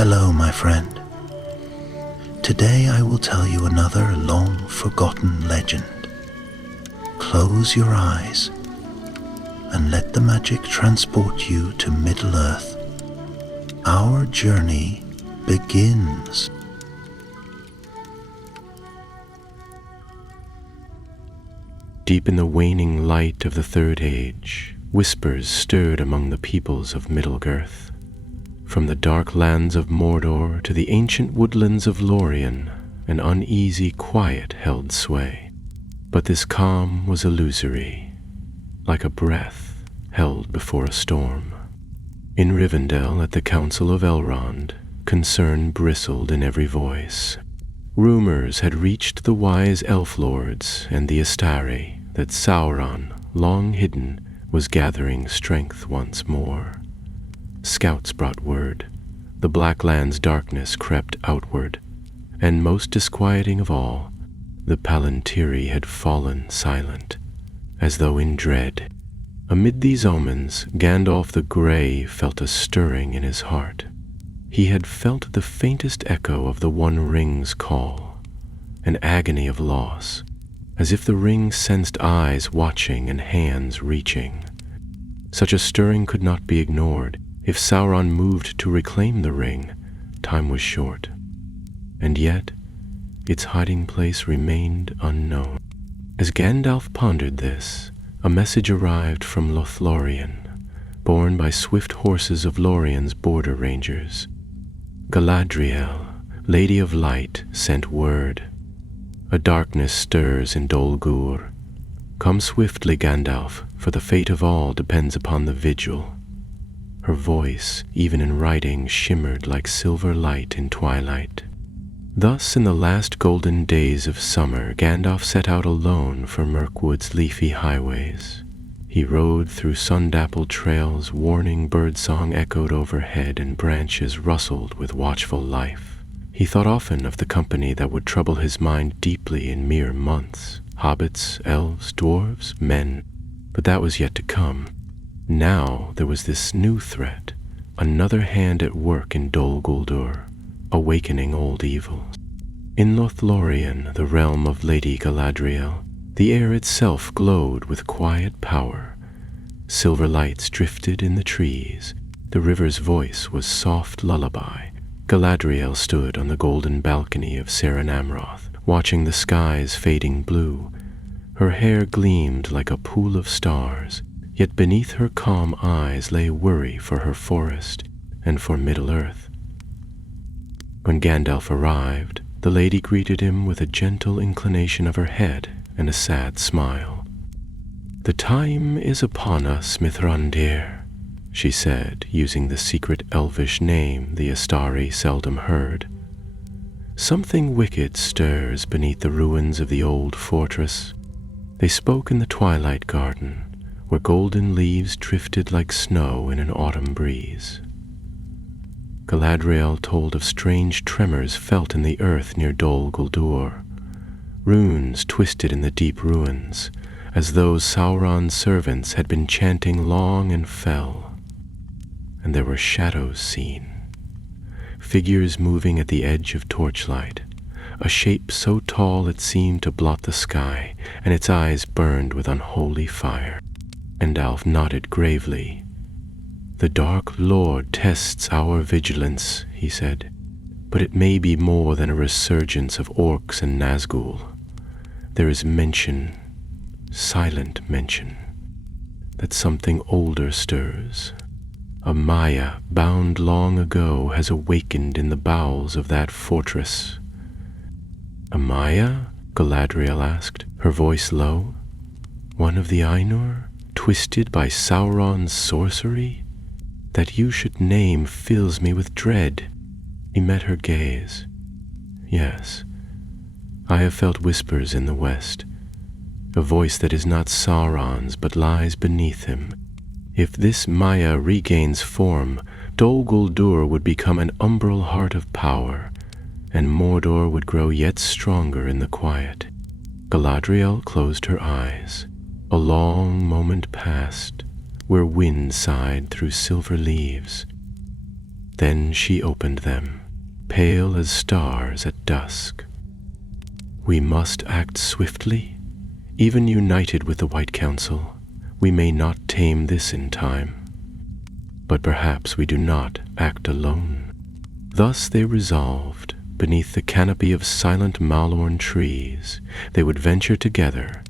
Hello, my friend. Today I will tell you another long-forgotten legend. Close your eyes and let the magic transport you to Middle-earth. Our journey begins. Deep in the waning light of the Third Age, whispers stirred among the peoples of Middle-earth. From the dark lands of Mordor to the ancient woodlands of Lorien, an uneasy quiet held sway. But this calm was illusory, like a breath held before a storm. In Rivendell at the Council of Elrond, concern bristled in every voice. Rumors had reached the wise elf lords and the Astari that Sauron, long hidden, was gathering strength once more. Scouts brought word. The Black Land's darkness crept outward, and most disquieting of all, the Palantiri had fallen silent, as though in dread. Amid these omens, Gandalf the Grey felt a stirring in his heart. He had felt the faintest echo of the One Ring's call, an agony of loss, as if the ring sensed eyes watching and hands reaching. Such a stirring could not be ignored. If Sauron moved to reclaim the ring, time was short. And yet, its hiding place remained unknown. As Gandalf pondered this, a message arrived from Lothlorien, borne by swift horses of Lorien's border rangers. Galadriel, Lady of Light, sent word. A darkness stirs in Dol Guldur. Come swiftly, Gandalf, for the fate of all depends upon the vigil. Her voice, even in writing, shimmered like silver light in twilight. Thus, in the last golden days of summer, Gandalf set out alone for Mirkwood's leafy highways. He rode through sun-dappled trails, warning birdsong echoed overhead and branches rustled with watchful life. He thought often of the company that would trouble his mind deeply in mere months. Hobbits, elves, dwarves, men. But that was yet to come. Now there was this new threat, another hand at work in Dol Guldur, awakening old evils. In Lothlorien, the realm of Lady Galadriel, the air itself glowed with quiet power. Silver lights drifted in the trees. The river's voice was soft lullaby. Galadriel stood on the golden balcony of Seren Amroth, watching the skies fading blue. Her hair gleamed like a pool of stars, yet beneath her calm eyes lay worry for her forest and for Middle-earth. When Gandalf arrived, the lady greeted him with a gentle inclination of her head and a sad smile. "The time is upon us, Mithrandir," she said, using the secret elvish name the Astari seldom heard. "Something wicked stirs beneath the ruins of the old fortress." They spoke in the twilight garden, where golden leaves drifted like snow in an autumn breeze. Galadriel told of strange tremors felt in the earth near Dol Guldur. Runes twisted in the deep ruins, as though Sauron's servants had been chanting long and fell. And there were shadows seen, figures moving at the edge of torchlight, a shape so tall it seemed to blot the sky, and its eyes burned with unholy fire. Gandalf nodded gravely. "The Dark Lord tests our vigilance," he said, "but it may be more than a resurgence of orcs and Nazgul. There is mention, silent mention, that something older stirs. A Maya, bound long ago, has awakened in the bowels of that fortress." "A Maya?" Galadriel asked, her voice low. "One of the Ainur? Twisted by Sauron's sorcery? That you should name fills me with dread." He met her gaze. "Yes, I have felt whispers in the west, a voice that is not Sauron's but lies beneath him. If this Maya regains form, Dol Guldur would become an umbral heart of power, and Mordor would grow yet stronger in the quiet." Galadriel closed her eyes. A long moment passed, where wind sighed through silver leaves. Then she opened them, pale as stars at dusk. We must act swiftly. Even united with the White Council, we may not tame this in time. But perhaps we do not act alone. Thus they resolved, beneath the canopy of silent Malorn trees, they would venture together,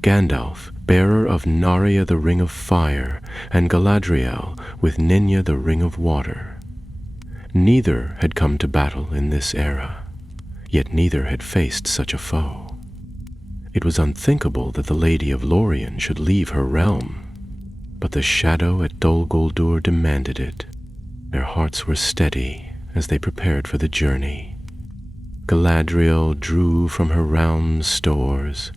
Gandalf, bearer of Narya the Ring of Fire, and Galadriel with Nenya the Ring of Water. Neither had come to battle in this era, yet neither had faced such a foe. It was unthinkable that the Lady of Lorien should leave her realm, but the shadow at Dol Guldur demanded it. Their hearts were steady as they prepared for the journey. Galadriel drew from her realm's stores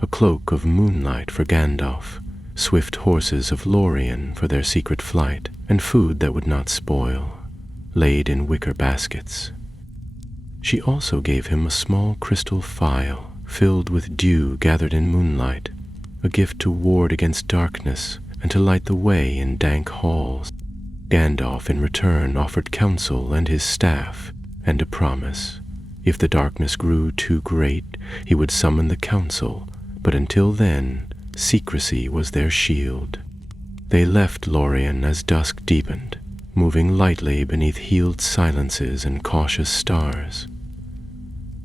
a cloak of moonlight for Gandalf, swift horses of Lorien for their secret flight, and food that would not spoil, laid in wicker baskets. She also gave him a small crystal phial filled with dew gathered in moonlight, a gift to ward against darkness and to light the way in dank halls. Gandalf in return offered counsel and his staff, and a promise. If the darkness grew too great, he would summon the council, but until then, secrecy was their shield. They left Lorien as dusk deepened, moving lightly beneath healed silences and cautious stars.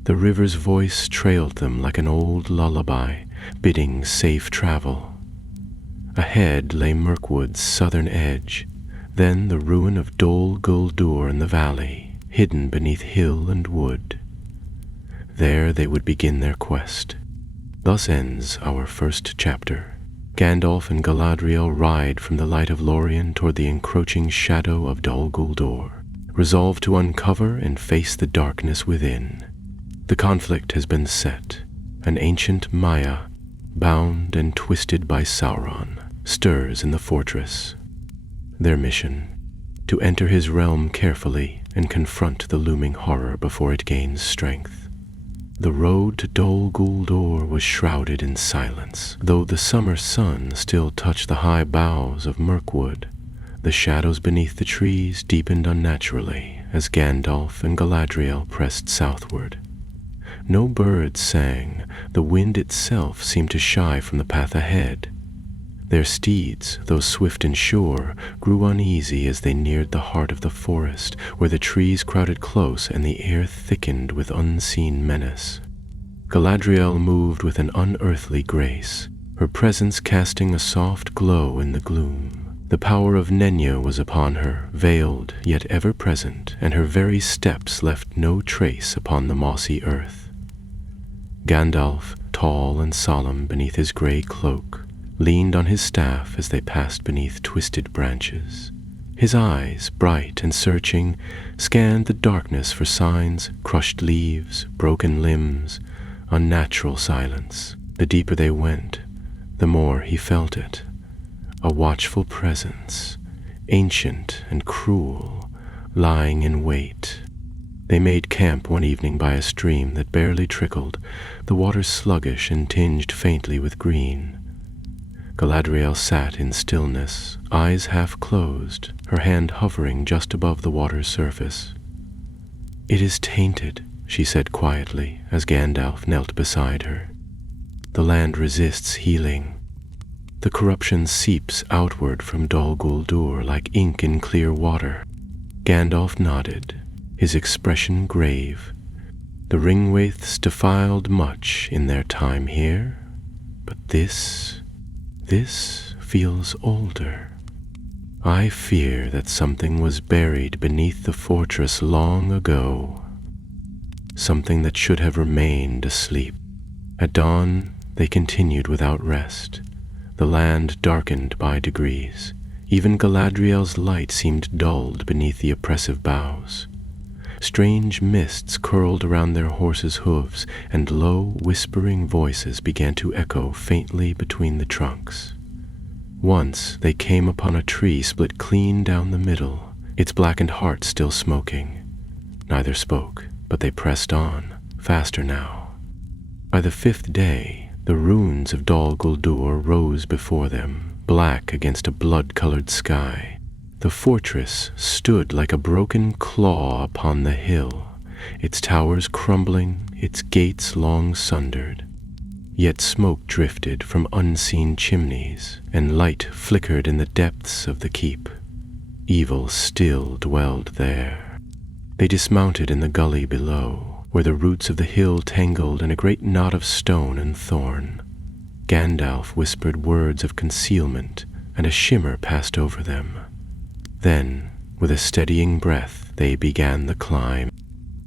The river's voice trailed them like an old lullaby, bidding safe travel. Ahead lay Mirkwood's southern edge, then the ruin of Dol Guldur in the valley, hidden beneath hill and wood. There they would begin their quest. Thus ends our first chapter. Gandalf and Galadriel ride from the light of Lorien toward the encroaching shadow of Dol Guldur, resolved to uncover and face the darkness within. The conflict has been set. An ancient Maya, bound and twisted by Sauron, stirs in the fortress. Their mission: to enter his realm carefully and confront the looming horror before it gains strength. The road to Dol Guldur was shrouded in silence, though the summer sun still touched the high boughs of Mirkwood. The shadows beneath the trees deepened unnaturally as Gandalf and Galadriel pressed southward. No birds sang, the wind itself seemed to shy from the path ahead. Their steeds, though swift and sure, grew uneasy as they neared the heart of the forest, where the trees crowded close and the air thickened with unseen menace. Galadriel moved with an unearthly grace, her presence casting a soft glow in the gloom. The power of Nenya was upon her, veiled yet ever present, and her very steps left no trace upon the mossy earth. Gandalf, tall and solemn beneath his gray cloak, leaned on his staff as they passed beneath twisted branches. His eyes, bright and searching, scanned the darkness for signs: crushed leaves, broken limbs, unnatural silence. The deeper they went, the more he felt it. A watchful presence, ancient and cruel, lying in wait. They made camp one evening by a stream that barely trickled, the water sluggish and tinged faintly with green. Galadriel sat in stillness, eyes half closed, her hand hovering just above the water's surface. "It is tainted," she said quietly as Gandalf knelt beside her. "The land resists healing. The corruption seeps outward from Dol Guldur like ink in clear water." Gandalf nodded, his expression grave. "The ringwraiths defiled much in their time here, but this feels older. I fear that something was buried beneath the fortress long ago, something that should have remained asleep." At dawn, they continued without rest. The land darkened by degrees. Even Galadriel's light seemed dulled beneath the oppressive boughs. Strange mists curled around their horses' hooves, and low, whispering voices began to echo faintly between the trunks. Once they came upon a tree split clean down the middle, its blackened heart still smoking. Neither spoke, but they pressed on, faster now. By the 5th day, the ruins of Dol Guldur rose before them, black against a blood-colored sky. The fortress stood like a broken claw upon the hill, its towers crumbling, its gates long sundered. Yet smoke drifted from unseen chimneys, and light flickered in the depths of the keep. Evil still dwelled there. They dismounted in the gully below, where the roots of the hill tangled in a great knot of stone and thorn. Gandalf whispered words of concealment, and a shimmer passed over them. Then, with a steadying breath, they began the climb.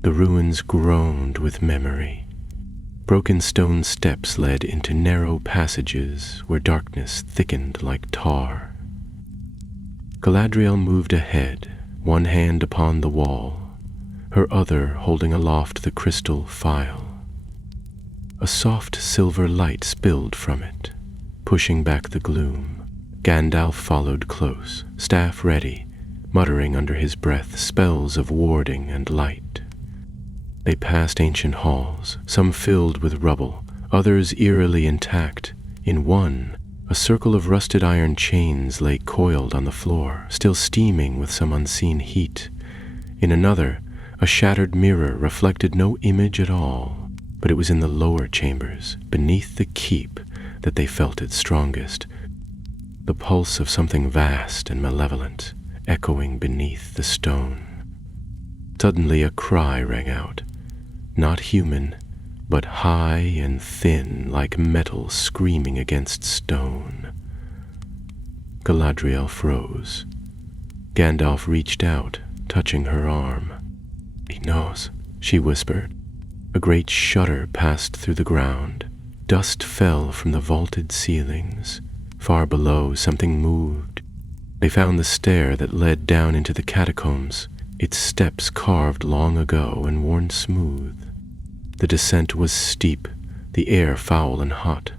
The ruins groaned with memory. Broken stone steps led into narrow passages where darkness thickened like tar. Galadriel moved ahead, one hand upon the wall, her other holding aloft the crystal phial. A soft silver light spilled from it, pushing back the gloom. Gandalf followed close, staff ready, muttering under his breath spells of warding and light. They passed ancient halls, some filled with rubble, others eerily intact. In one, a circle of rusted iron chains lay coiled on the floor, still steaming with some unseen heat. In another, a shattered mirror reflected no image at all, but it was in the lower chambers, beneath the keep, that they felt it strongest, the pulse of something vast and malevolent, echoing beneath the stone. Suddenly a cry rang out, not human, but high and thin like metal screaming against stone. Galadriel froze. Gandalf reached out, touching her arm. "He knows," she whispered. A great shudder passed through the ground. Dust fell from the vaulted ceilings. Far below, something moved. They found the stair that led down into the catacombs, its steps carved long ago and worn smooth. The descent was steep, the air foul and hot.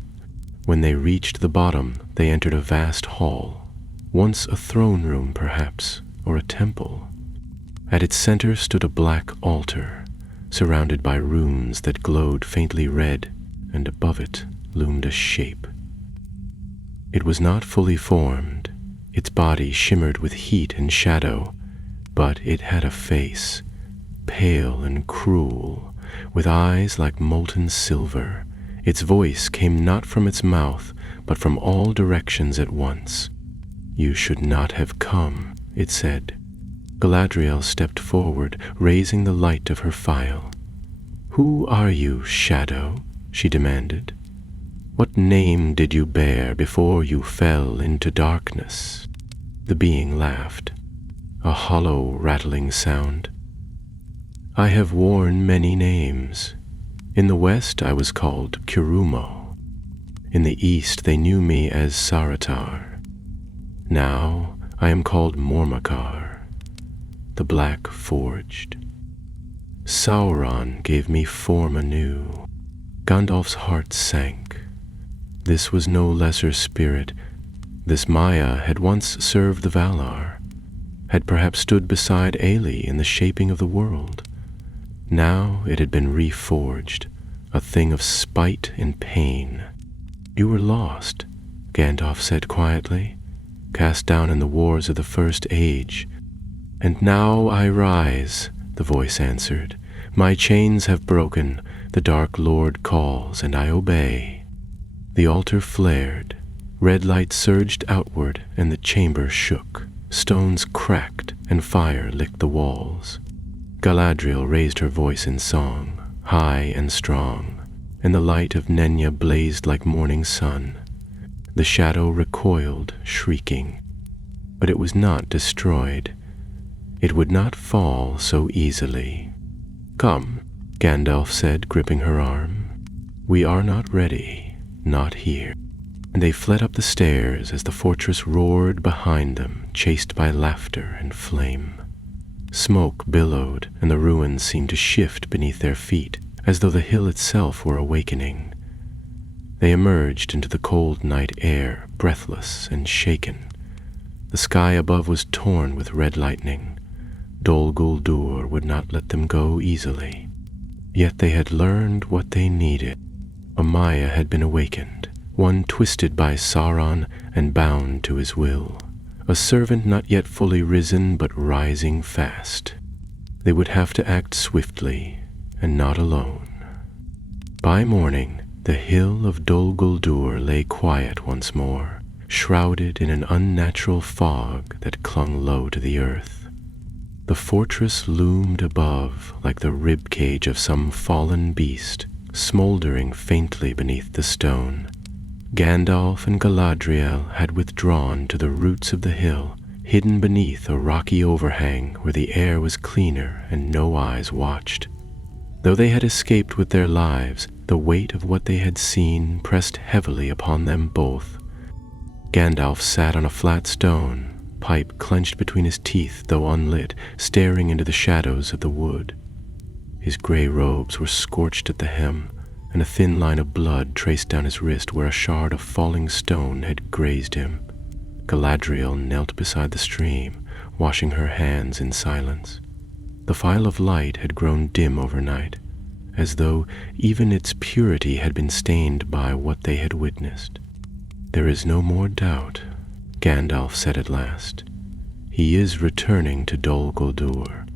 When they reached the bottom, they entered a vast hall, once a throne room perhaps, or a temple. At its center stood a black altar, surrounded by runes that glowed faintly red, and above it loomed a shape. It was not fully formed. Its body shimmered with heat and shadow, but it had a face, pale and cruel, with eyes like molten silver. Its voice came not from its mouth, but from all directions at once. "You should not have come," it said. Galadriel stepped forward, raising the light of her phial. "Who are you, Shadow?" she demanded. "What name did you bear before you fell into darkness?" The being laughed, a hollow, rattling sound. "I have worn many names. In the west I was called Kurumo. In the east they knew me as Saratar. Now I am called Mormakar, the Black Forged. Sauron gave me form anew." Gandalf's heart sank. This was no lesser spirit. This Maya had once served the Valar, had perhaps stood beside Aili in the shaping of the world. Now it had been reforged, a thing of spite and pain. "You were lost," Gandalf said quietly, "cast down in the wars of the First Age. And now I rise," the voice answered. "My chains have broken, the Dark Lord calls, and I obey." The altar flared. Red light surged outward, and the chamber shook. Stones cracked, and fire licked the walls. Galadriel raised her voice in song, high and strong, and the light of Nenya blazed like morning sun. The shadow recoiled, shrieking, but it was not destroyed. It would not fall so easily. "Come," Gandalf said, gripping her arm. "We are not ready, not here." And they fled up the stairs as the fortress roared behind them, chased by laughter and flame. Smoke billowed, and the ruins seemed to shift beneath their feet, as though the hill itself were awakening. They emerged into the cold night air, breathless and shaken. The sky above was torn with red lightning. Dol Guldur would not let them go easily. Yet they had learned what they needed. A Maya had been awakened, one twisted by Sauron and bound to his will. a servant not yet fully risen but rising fast. They would have to act swiftly, and not alone. By morning, the hill of Dol Guldur lay quiet once more, shrouded in an unnatural fog that clung low to the earth. The fortress loomed above like the rib cage of some fallen beast, smoldering faintly beneath the stone. Gandalf and Galadriel had withdrawn to the roots of the hill, hidden beneath a rocky overhang where the air was cleaner and no eyes watched. Though they had escaped with their lives, the weight of what they had seen pressed heavily upon them both. Gandalf sat on a flat stone, pipe clenched between his teeth though unlit, staring into the shadows of the wood. His grey robes were scorched at the hem, and a thin line of blood traced down his wrist where a shard of falling stone had grazed him. Galadriel knelt beside the stream, washing her hands in silence. The phial of light had grown dim overnight, as though even its purity had been stained by what they had witnessed. "There is no more doubt," Gandalf said at last. "He is returning to Dol Guldur.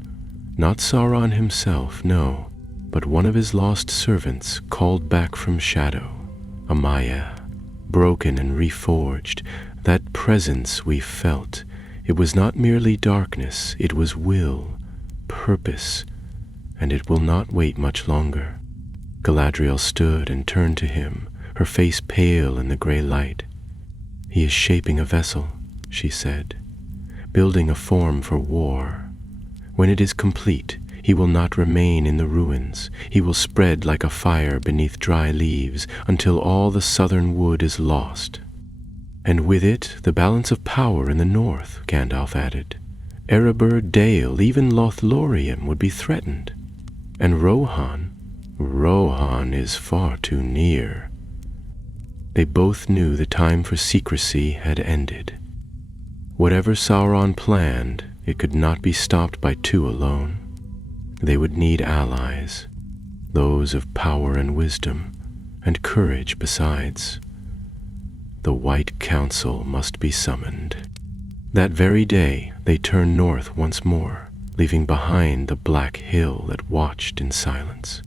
Not Sauron himself, no, but one of his lost servants called back from shadow, a Maya, broken and reforged. That presence we felt, it was not merely darkness, it was will, purpose, and it will not wait much longer." Galadriel stood and turned to him, her face pale in the grey light. "He is shaping a vessel," she said, "building a form for war. When it is complete, he will not remain in the ruins. He will spread like a fire beneath dry leaves until all the southern wood is lost. And with it, the balance of power in the north," Gandalf added. "Erebor, Dale, even Lothlorien would be threatened. And Rohan is far too near." They both knew the time for secrecy had ended. Whatever Sauron planned, it could not be stopped by two alone. They would need allies, those of power and wisdom, and courage besides. The White Council must be summoned. That very day, they turned north once more, leaving behind the black hill that watched in silence.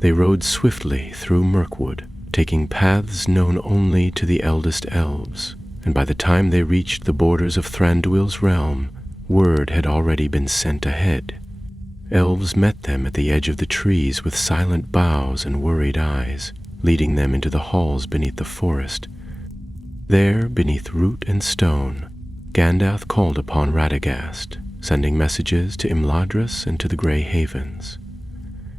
They rode swiftly through Mirkwood, taking paths known only to the eldest elves, and by the time they reached the borders of Thranduil's realm, word had already been sent ahead. Elves met them at the edge of the trees with silent bows and worried eyes, leading them into the halls beneath the forest. There, beneath root and stone, Gandalf called upon Radagast, sending messages to Imladris and to the Grey Havens.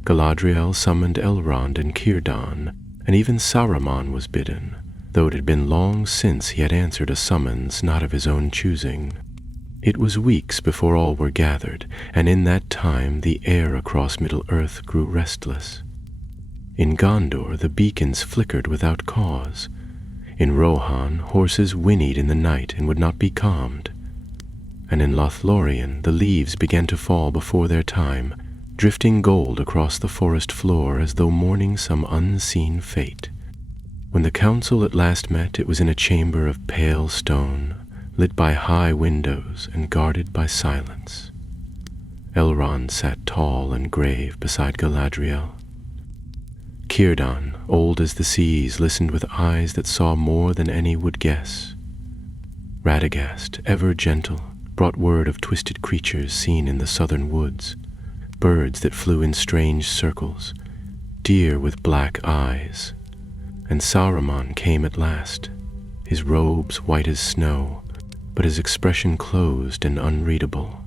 Galadriel summoned Elrond and Círdan, and even Saruman was bidden, though it had been long since he had answered a summons not of his own choosing. It was weeks before all were gathered, and in that time the air across Middle-earth grew restless. In Gondor the beacons flickered without cause. In Rohan horses whinnied in the night and would not be calmed. And in Lothlorien the leaves began to fall before their time, drifting gold across the forest floor as though mourning some unseen fate. When the council at last met, it was in a chamber of pale stone, lit by high windows and guarded by silence. Elrond sat tall and grave beside Galadriel. Círdan, old as the seas, listened with eyes that saw more than any would guess. Radagast, ever gentle, brought word of twisted creatures seen in the southern woods, birds that flew in strange circles, deer with black eyes. And Saruman came at last, his robes white as snow, but his expression closed and unreadable.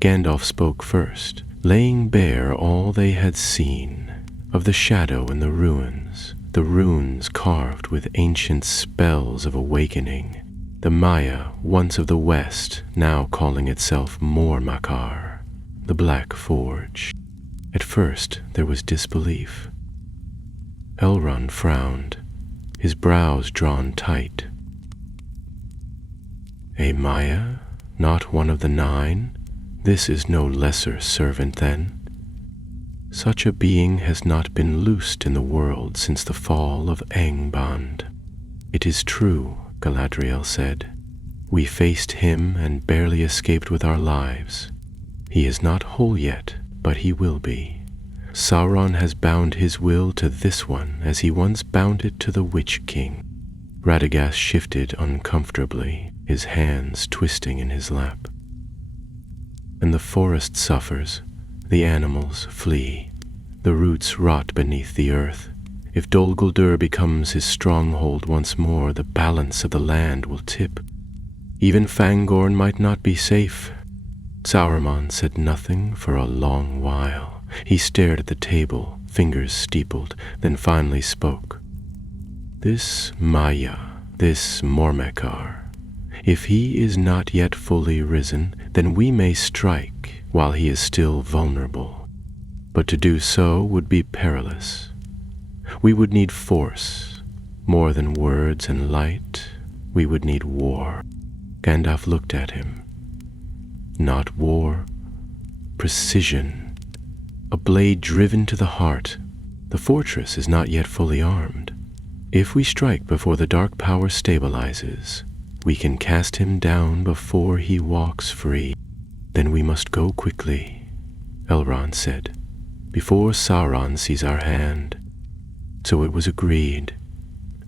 Gandalf spoke first, laying bare all they had seen, of the shadow and the runes carved with ancient spells of awakening, the Maya, once of the west, now calling itself Mormakar, the Black Forge. At first there was disbelief. Elrond frowned, his brows drawn tight. "A Maya, not one of the 9? This is no lesser servant, then. Such a being has not been loosed in the world since the fall of Angband." "It is true," Galadriel said. We faced him and barely escaped with our lives. He is not whole yet, but he will be. Sauron has bound his will to this one as he once bound it to the Witch King. Radagast shifted uncomfortably, his hands twisting in his lap. And the forest suffers, the animals flee, the roots rot beneath the earth. If Dol Guldur becomes his stronghold once more, the balance of the land will tip. Even Fangorn might not be safe. Sauron said nothing for a long while. He stared at the table, fingers steepled, then finally spoke. This Maya, this Mormekar, if he is not yet fully risen, then we may strike while he is still vulnerable. But to do so would be perilous. We would need force, more than words and light. We would need war. Gandalf looked at him. Not war, precision. A blade driven to the heart. The fortress is not yet fully armed. If we strike before the dark power stabilizes, we can cast him down before he walks free. Then we must go quickly, Elrond said, before Sauron sees our hand. So it was agreed.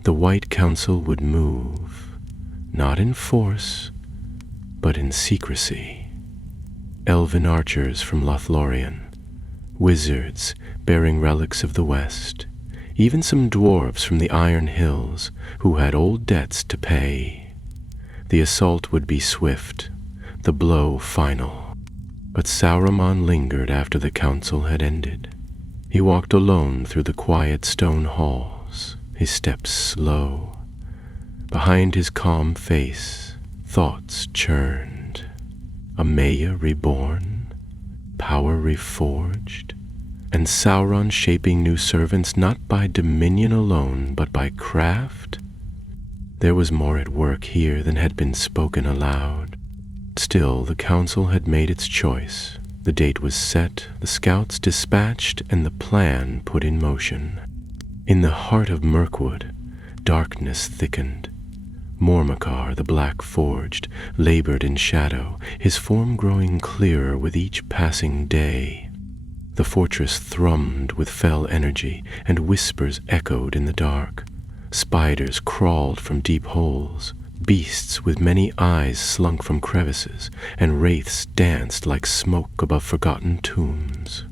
The White Council would move, not in force, but in secrecy. Elven archers from Lothlorien, wizards bearing relics of the West, even some dwarves from the Iron Hills who had old debts to pay. The assault would be swift, the blow final. But Sauron lingered after the council had ended. He walked alone through the quiet stone halls, his steps slow. Behind his calm face, thoughts churned. A Maya reborn, power reforged, and Sauron shaping new servants not by dominion alone, but by craft. There was more at work here than had been spoken aloud. Still, the council had made its choice. The date was set, the scouts dispatched, and the plan put in motion. In the heart of Mirkwood, darkness thickened. Mormekar, the Black-Forged, labored in shadow, his form growing clearer with each passing day. The fortress thrummed with fell energy, and whispers echoed in the dark. Spiders crawled from deep holes. Beasts with many eyes slunk from crevices, and wraiths danced like smoke above forgotten tombs.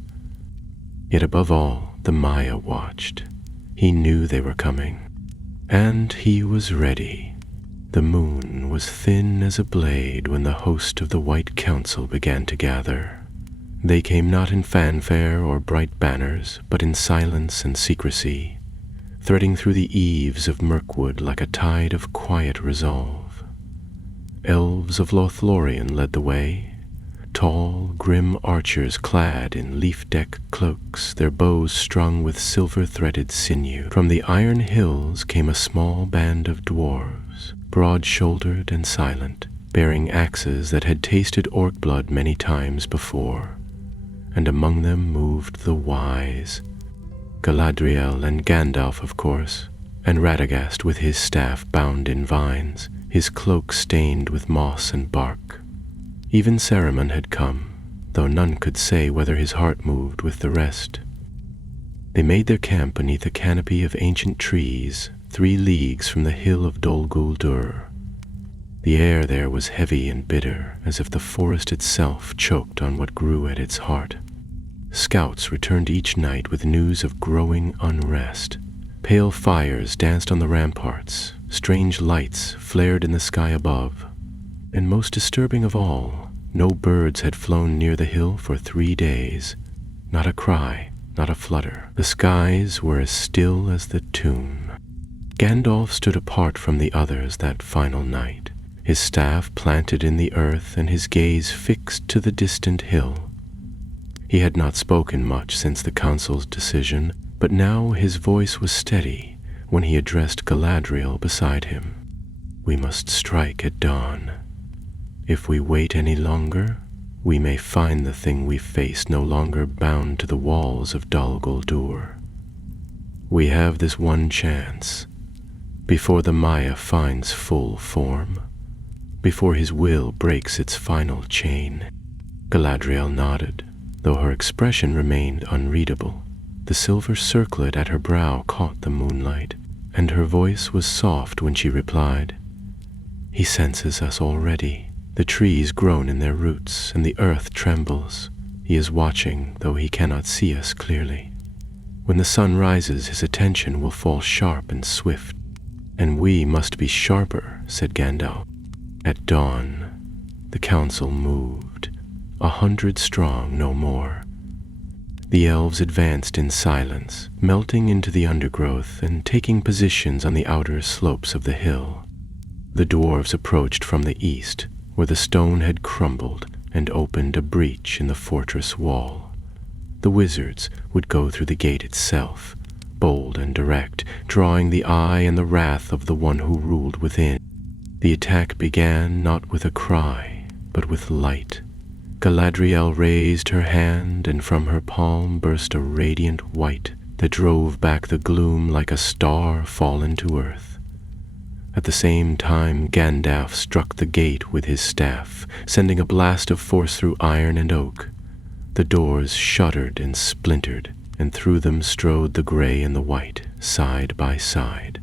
Yet above all, the Maya watched. He knew they were coming, and he was ready. The moon was thin as a blade when the host of the White Council began to gather. They came not in fanfare or bright banners, but in silence and secrecy, threading through the eaves of Mirkwood like a tide of quiet resolve. Elves of Lothlorien led the way, tall, grim archers clad in leaf-decked cloaks, their bows strung with silver-threaded sinew. From the Iron Hills came a small band of dwarves, broad-shouldered and silent, bearing axes that had tasted orc blood many times before. And among them moved the wise, Galadriel and Gandalf, of course, and Radagast with his staff bound in vines, his cloak stained with moss and bark. Even Saruman had come, though none could say whether his heart moved with the rest. They made their camp beneath a canopy of ancient trees, 3 leagues from the hill of Dol Guldur. The air there was heavy and bitter, as if the forest itself choked on what grew at its heart. Scouts returned each night with news of growing unrest. Pale fires danced on the ramparts, strange lights flared in the sky above. And most disturbing of all, no birds had flown near the hill for 3 days. Not a cry, not a flutter. The skies were as still as the tomb. Gandalf stood apart from the others that final night, his staff planted in the earth and his gaze fixed to the distant hill. He had not spoken much since the council's decision, but now his voice was steady when he addressed Galadriel beside him. We must strike at dawn. If we wait any longer, we may find the thing we face no longer bound to the walls of Dol Guldur. We have this one chance, before the Maya finds full form, before his will breaks its final chain. Galadriel nodded, though her expression remained unreadable. The silver circlet at her brow caught the moonlight, and her voice was soft when she replied, "He senses us already. The trees groan in their roots, and the earth trembles. He is watching, though he cannot see us clearly. When the sun rises, his attention will fall sharp and swift. And we must be sharper," said Gandalf. At dawn, the council moved, 100 strong, no more. The elves advanced in silence, melting into the undergrowth and taking positions on the outer slopes of the hill. The dwarves approached from the east, where the stone had crumbled and opened a breach in the fortress wall. The wizards would go through the gate itself, bold and direct, drawing the eye and the wrath of the one who ruled within. The attack began not with a cry, but with light. Galadriel raised her hand, and from her palm burst a radiant white that drove back the gloom like a star fallen to earth. At the same time, Gandalf struck the gate with his staff, sending a blast of force through iron and oak. The doors shuddered and splintered, and through them strode the gray and the white, side by side.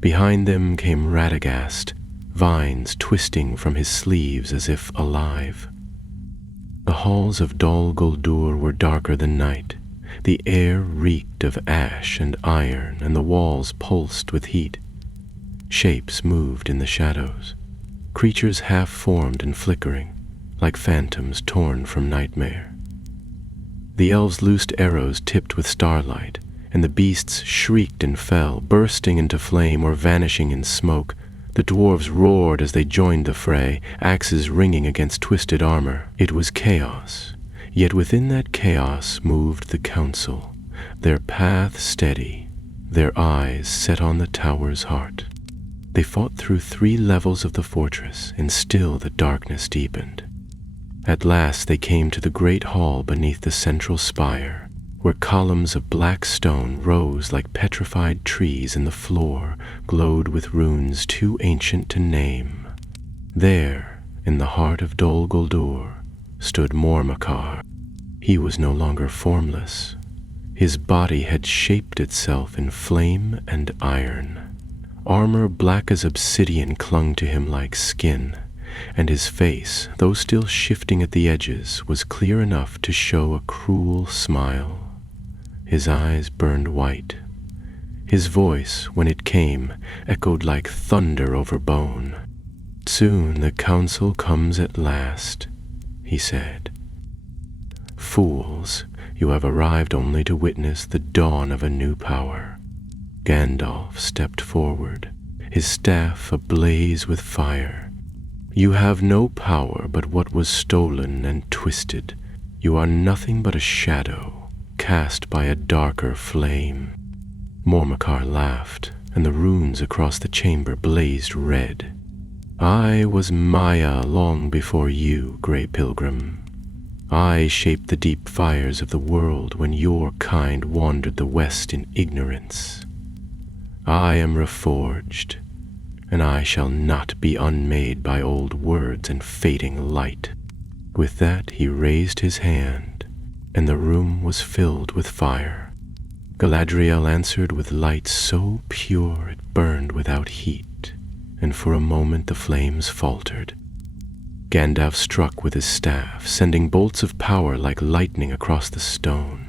Behind them came Radagast, vines twisting from his sleeves as if alive. The halls of Dol Guldur were darker than night. The air reeked of ash and iron, and the walls pulsed with heat. Shapes moved in the shadows, creatures half-formed and flickering, like phantoms torn from nightmare. The elves loosed arrows tipped with starlight, and the beasts shrieked and fell, bursting into flame or vanishing in smoke. The dwarves roared as they joined the fray, axes ringing against twisted armor. It was chaos, yet within that chaos moved the council, their path steady, their eyes set on the tower's heart. They fought through 3 levels of the fortress, and still the darkness deepened. At last they came to the great hall beneath the central spire, where columns of black stone rose like petrified trees, and the floor glowed with runes too ancient to name. There, in the heart of Dol Guldur, stood Mormakar. He was no longer formless. His body had shaped itself in flame and iron. Armor black as obsidian clung to him like skin, and his face, though still shifting at the edges, was clear enough to show a cruel smile. His eyes burned white. His voice, when it came, echoed like thunder over bone. "Soon the council comes at last," he said. "Fools, you have arrived only to witness the dawn of a new power." Gandalf stepped forward, his staff ablaze with fire. "You have no power but what was stolen and twisted. You are nothing but a shadow, cast by a darker flame." Mormakar laughed, and the runes across the chamber blazed red. "I was Maya long before you, Grey Pilgrim. I shaped the deep fires of the world when your kind wandered the west in ignorance. I am reforged, and I shall not be unmade by old words and fading light." With that he raised his hand, and the room was filled with fire. Galadriel answered with light so pure it burned without heat, and for a moment the flames faltered. Gandalf struck with his staff, sending bolts of power like lightning across the stone.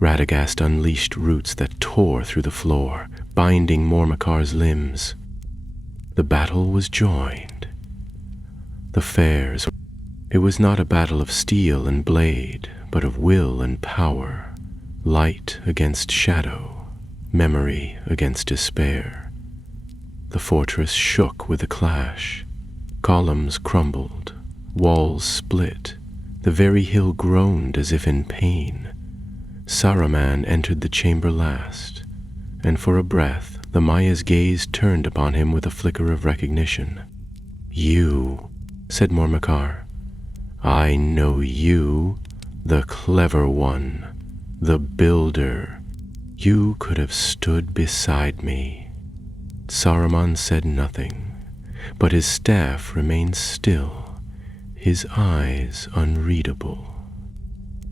Radagast unleashed roots that tore through the floor, binding Mormakar's limbs. The battle was joined. The fairs. It was not a battle of steel and blade, but of will and power, light against shadow, memory against despair. The fortress shook with the clash. Columns crumbled, walls split, the very hill groaned as if in pain. Saruman entered the chamber last, and for a breath the Maya's gaze turned upon him with a flicker of recognition. "You," said Mormakar. "I know you, the clever one, the builder. You could have stood beside me." Saruman said nothing. but his staff remained still, his eyes unreadable.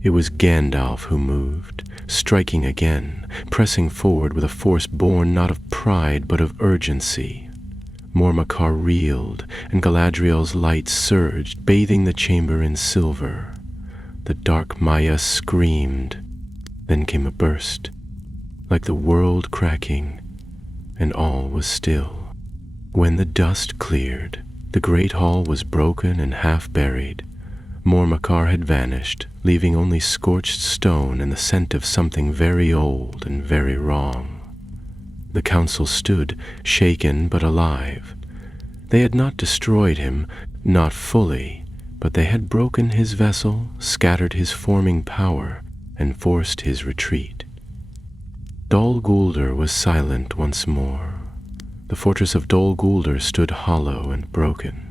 It was Gandalf who moved, striking again, pressing forward with a force born not of pride but of urgency. Mormakar reeled, and Galadriel's light surged, bathing the chamber in silver. The dark Maya screamed. Then came a burst, like the world cracking, and all was still. When the dust cleared, the great hall was broken and half buried. Mormakar had vanished, leaving only scorched stone and the scent of something very old and very wrong. The council stood, shaken but alive. They had not destroyed him, not fully, but they had broken his vessel, scattered his forming power, and forced his retreat. Dol Guldur was silent once more. The fortress of Dol Guldur stood hollow and broken.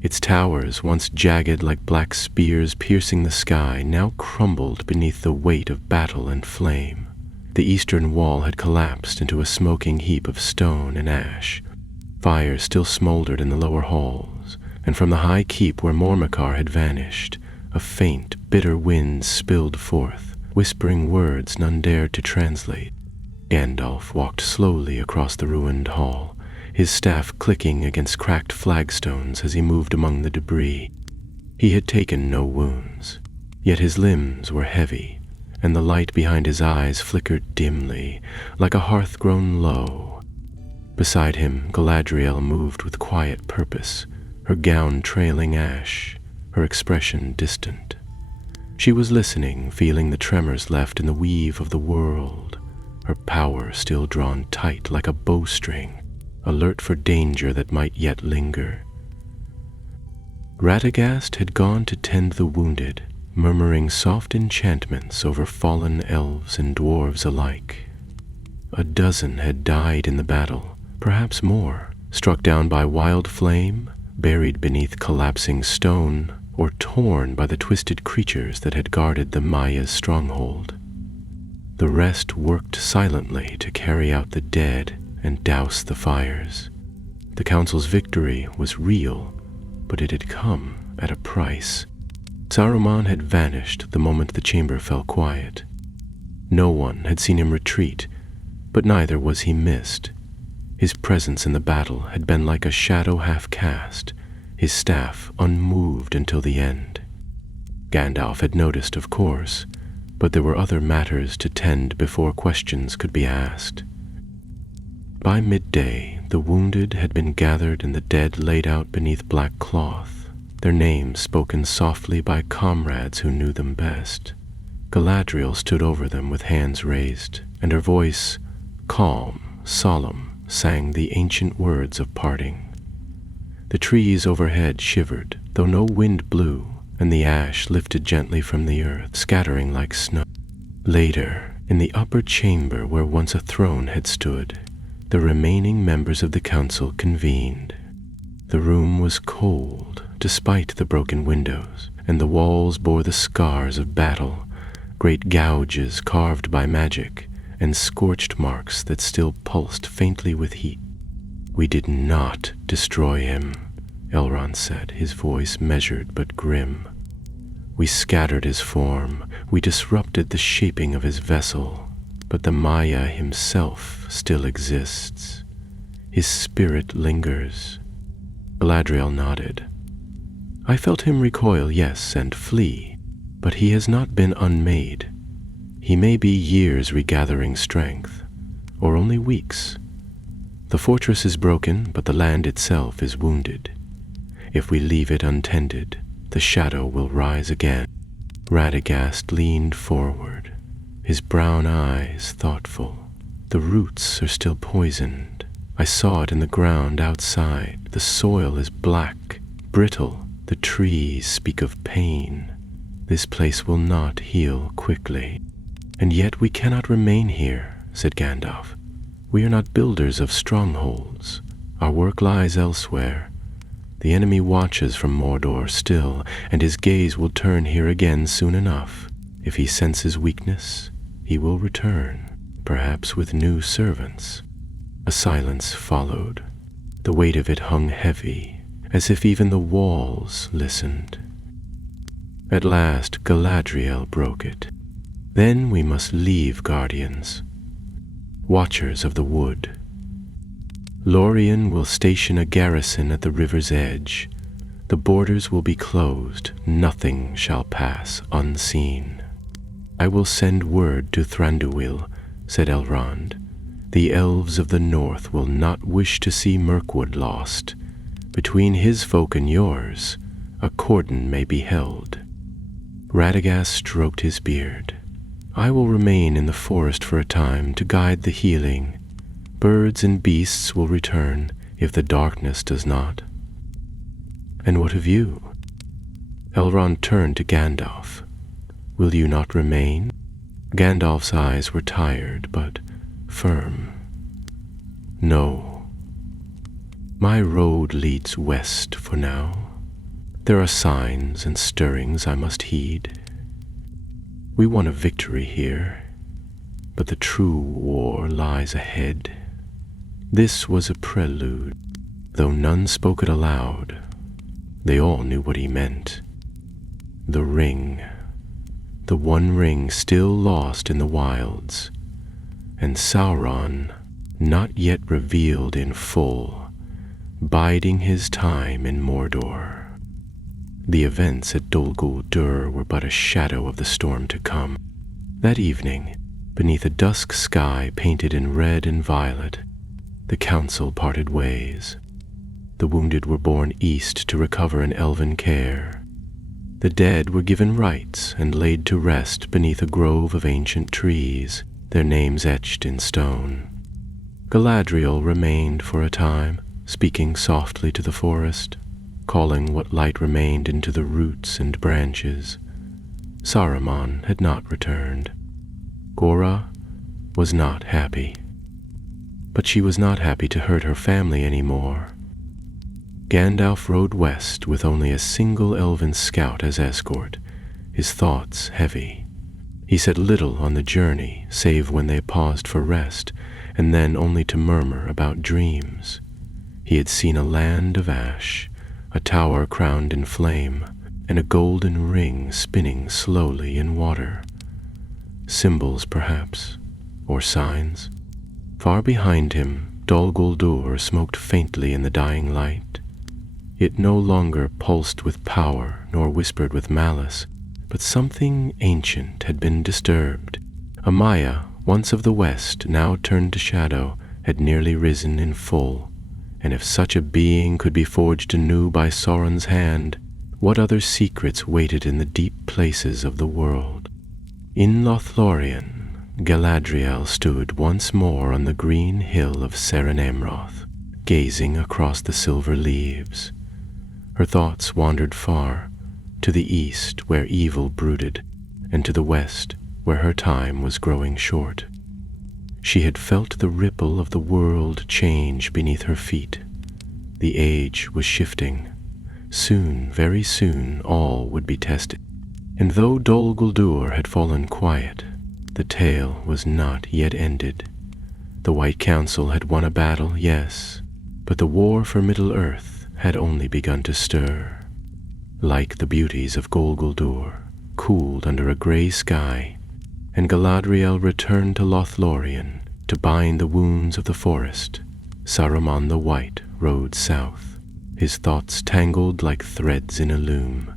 Its towers, once jagged like black spears piercing the sky, now crumbled beneath the weight of battle and flame. The eastern wall had collapsed into a smoking heap of stone and ash. Fires still smoldered in the lower halls, and from the high keep where Mormakar had vanished, a faint, bitter wind spilled forth, whispering words none dared to translate. Gandalf walked slowly across the ruined hall, his staff clicking against cracked flagstones as he moved among the debris. He had taken no wounds, yet his limbs were heavy, and the light behind his eyes flickered dimly, like a hearth grown low. Beside him, Galadriel moved with quiet purpose, her gown trailing ash, her expression distant. She was listening, feeling the tremors left in the weave of the world, her power still drawn tight like a bowstring, alert for danger that might yet linger. Radagast had gone to tend the wounded, murmuring soft enchantments over fallen elves and dwarves alike. A dozen had died in the battle, perhaps more, struck down by wild flame, buried beneath collapsing stone, or torn by the twisted creatures that had guarded the Maya's stronghold. The rest worked silently to carry out the dead and douse the fires. The council's victory was real, but it had come at a price. Saruman had vanished the moment the chamber fell quiet. No one had seen him retreat, but neither was he missed. His presence in the battle had been like a shadow half cast, his staff unmoved until the end. Gandalf had noticed, of course, but there were other matters to tend before questions could be asked. By midday, the wounded had been gathered and the dead laid out beneath black cloth, their names spoken softly by comrades who knew them best. Galadriel stood over them with hands raised, and her voice, calm, solemn, sang the ancient words of parting. The trees overhead shivered, though no wind blew, and the ash lifted gently from the earth, scattering like snow. Later, in the upper chamber where once a throne had stood, the remaining members of the council convened. The room was cold, despite the broken windows, and the walls bore the scars of battle, great gouges carved by magic, and scorched marks that still pulsed faintly with heat. "We did not destroy him," Elrond said, his voice measured but grim. "We scattered his form, we disrupted the shaping of his vessel, but the Maya himself still exists. His spirit lingers." Galadriel nodded. "I felt him recoil, yes, and flee, but he has not been unmade. He may be years regathering strength, or only weeks. The fortress is broken, but the land itself is wounded. If we leave it untended, the shadow will rise again." Radagast leaned forward, his brown eyes thoughtful. "The roots are still poisoned. I saw it in the ground outside. The soil is black, brittle. The trees speak of pain. This place will not heal quickly." "And yet we cannot remain here," said Gandalf. "We are not builders of strongholds. Our work lies elsewhere. The enemy watches from Mordor still, and his gaze will turn here again soon enough. If he senses weakness, he will return, perhaps with new servants." A silence followed. The weight of it hung heavy, as if even the walls listened. At last Galadriel broke it. Then we must leave, guardians, watchers of the wood. Lorien will station a garrison at the river's edge. The borders will be closed, nothing shall pass unseen. I will send word to Thranduil, said Elrond. The elves of the north will not wish to see Mirkwood lost. Between his folk and yours, a cordon may be held. Radagast stroked his beard. I will remain in the forest for a time to guide the healing. Birds and beasts will return if the darkness does not. And what of you? Elrond turned to Gandalf. Will you not remain? Gandalf's eyes were tired, but firm. No. My road leads west for now. There are signs and stirrings I must heed. We won a victory here, but the true war lies ahead. This was a prelude, though none spoke it aloud. They all knew what he meant. The ring. The one ring still lost in the wilds, and Sauron, not yet revealed in full, biding his time in Mordor. The events at Dol Guldur were but a shadow of the storm to come. That evening, beneath a dusk sky painted in red and violet, the council parted ways. The wounded were borne east to recover in elven care. The dead were given rites and laid to rest beneath a grove of ancient trees, their names etched in stone. Galadriel remained for a time, speaking softly to the forest, calling what light remained into the roots and branches. Saruman had not returned. Gora was not happy. But she was not happy to hurt her family anymore. Gandalf rode west with only a single elven scout as escort, his thoughts heavy. He said little on the journey, save when they paused for rest, and then only to murmur about dreams. He had seen a land of ash, a tower crowned in flame, and a golden ring spinning slowly in water. Symbols, perhaps, or signs. Far behind him, Dol Guldur smoked faintly in the dying light. It no longer pulsed with power nor whispered with malice, but something ancient had been disturbed. A Maya, once of the west, now turned to shadow, had nearly risen in full. And if such a being could be forged anew by Sauron's hand, what other secrets waited in the deep places of the world? In Lothlorien, Galadriel stood once more on the green hill of Seren Amroth, gazing across the silver leaves. Her thoughts wandered far, to the east where evil brooded, and to the west where her time was growing short. She had felt the ripple of the world change beneath her feet. The age was shifting. Soon, very soon, all would be tested. And though Dol Guldur had fallen quiet, the tale was not yet ended. The White Council had won a battle, yes, but the war for Middle-earth had only begun to stir. Like the beauties of Dol Guldur, cooled under a grey sky, and Galadriel returned to Lothlorien to bind the wounds of the forest, Saruman the White rode south, his thoughts tangled like threads in a loom.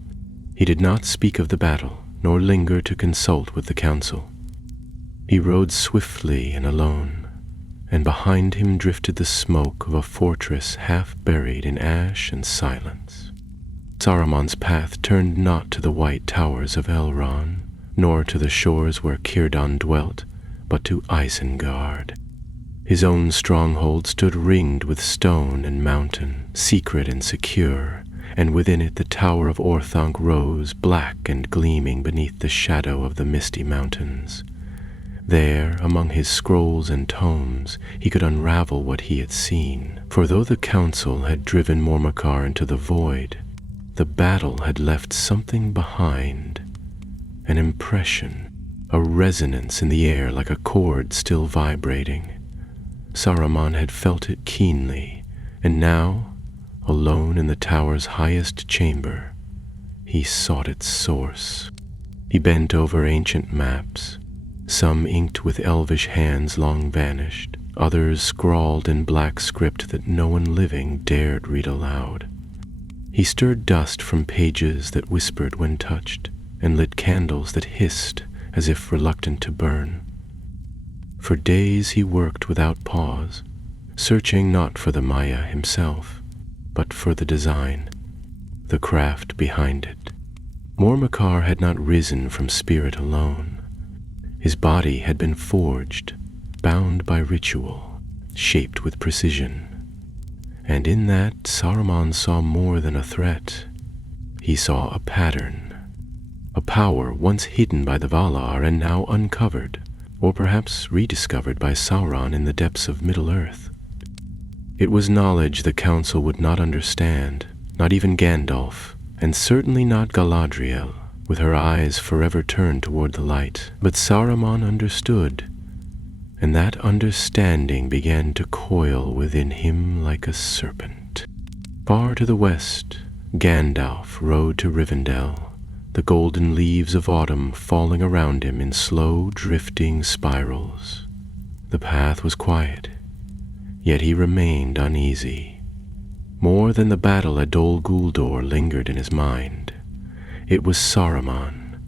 He did not speak of the battle, nor linger to consult with the council. He rode swiftly and alone, and behind him drifted the smoke of a fortress half buried in ash and silence. Saruman's path turned not to the white towers of Elrond, nor to the shores where Círdan dwelt, but to Isengard. His own stronghold stood ringed with stone and mountain, secret and secure, and within it the tower of Orthanc rose, black and gleaming beneath the shadow of the misty mountains. There, among his scrolls and tomes, he could unravel what he had seen, for though the council had driven Mormakar into the void, the battle had left something behind, an impression, a resonance in the air like a chord still vibrating. Saruman had felt it keenly, And now, alone in the tower's highest chamber, he sought its source. He bent over ancient maps, some inked with elvish hands long vanished, others scrawled in black script that no one living dared read aloud. He stirred dust from pages that whispered when touched, and lit candles that hissed as if reluctant to burn. For days he worked without pause, searching not for the Maya himself, but for the design, the craft behind it. Mormakar had not risen from spirit alone. His body had been forged, bound by ritual, shaped with precision. And in that, Saruman saw more than a threat. He saw a pattern, a power once hidden by the Valar and now uncovered, or perhaps rediscovered by Sauron in the depths of Middle-earth. It was knowledge the Council would not understand, not even Gandalf, and certainly not Galadriel, with her eyes forever turned toward the light. But Saruman understood, and that understanding began to coil within him like a serpent. Far to the west, Gandalf rode to Rivendell, the golden leaves of autumn falling around him in slow, drifting spirals. The path was quiet, yet he remained uneasy. More than the battle at Dol Guldur lingered in his mind. It was Saruman,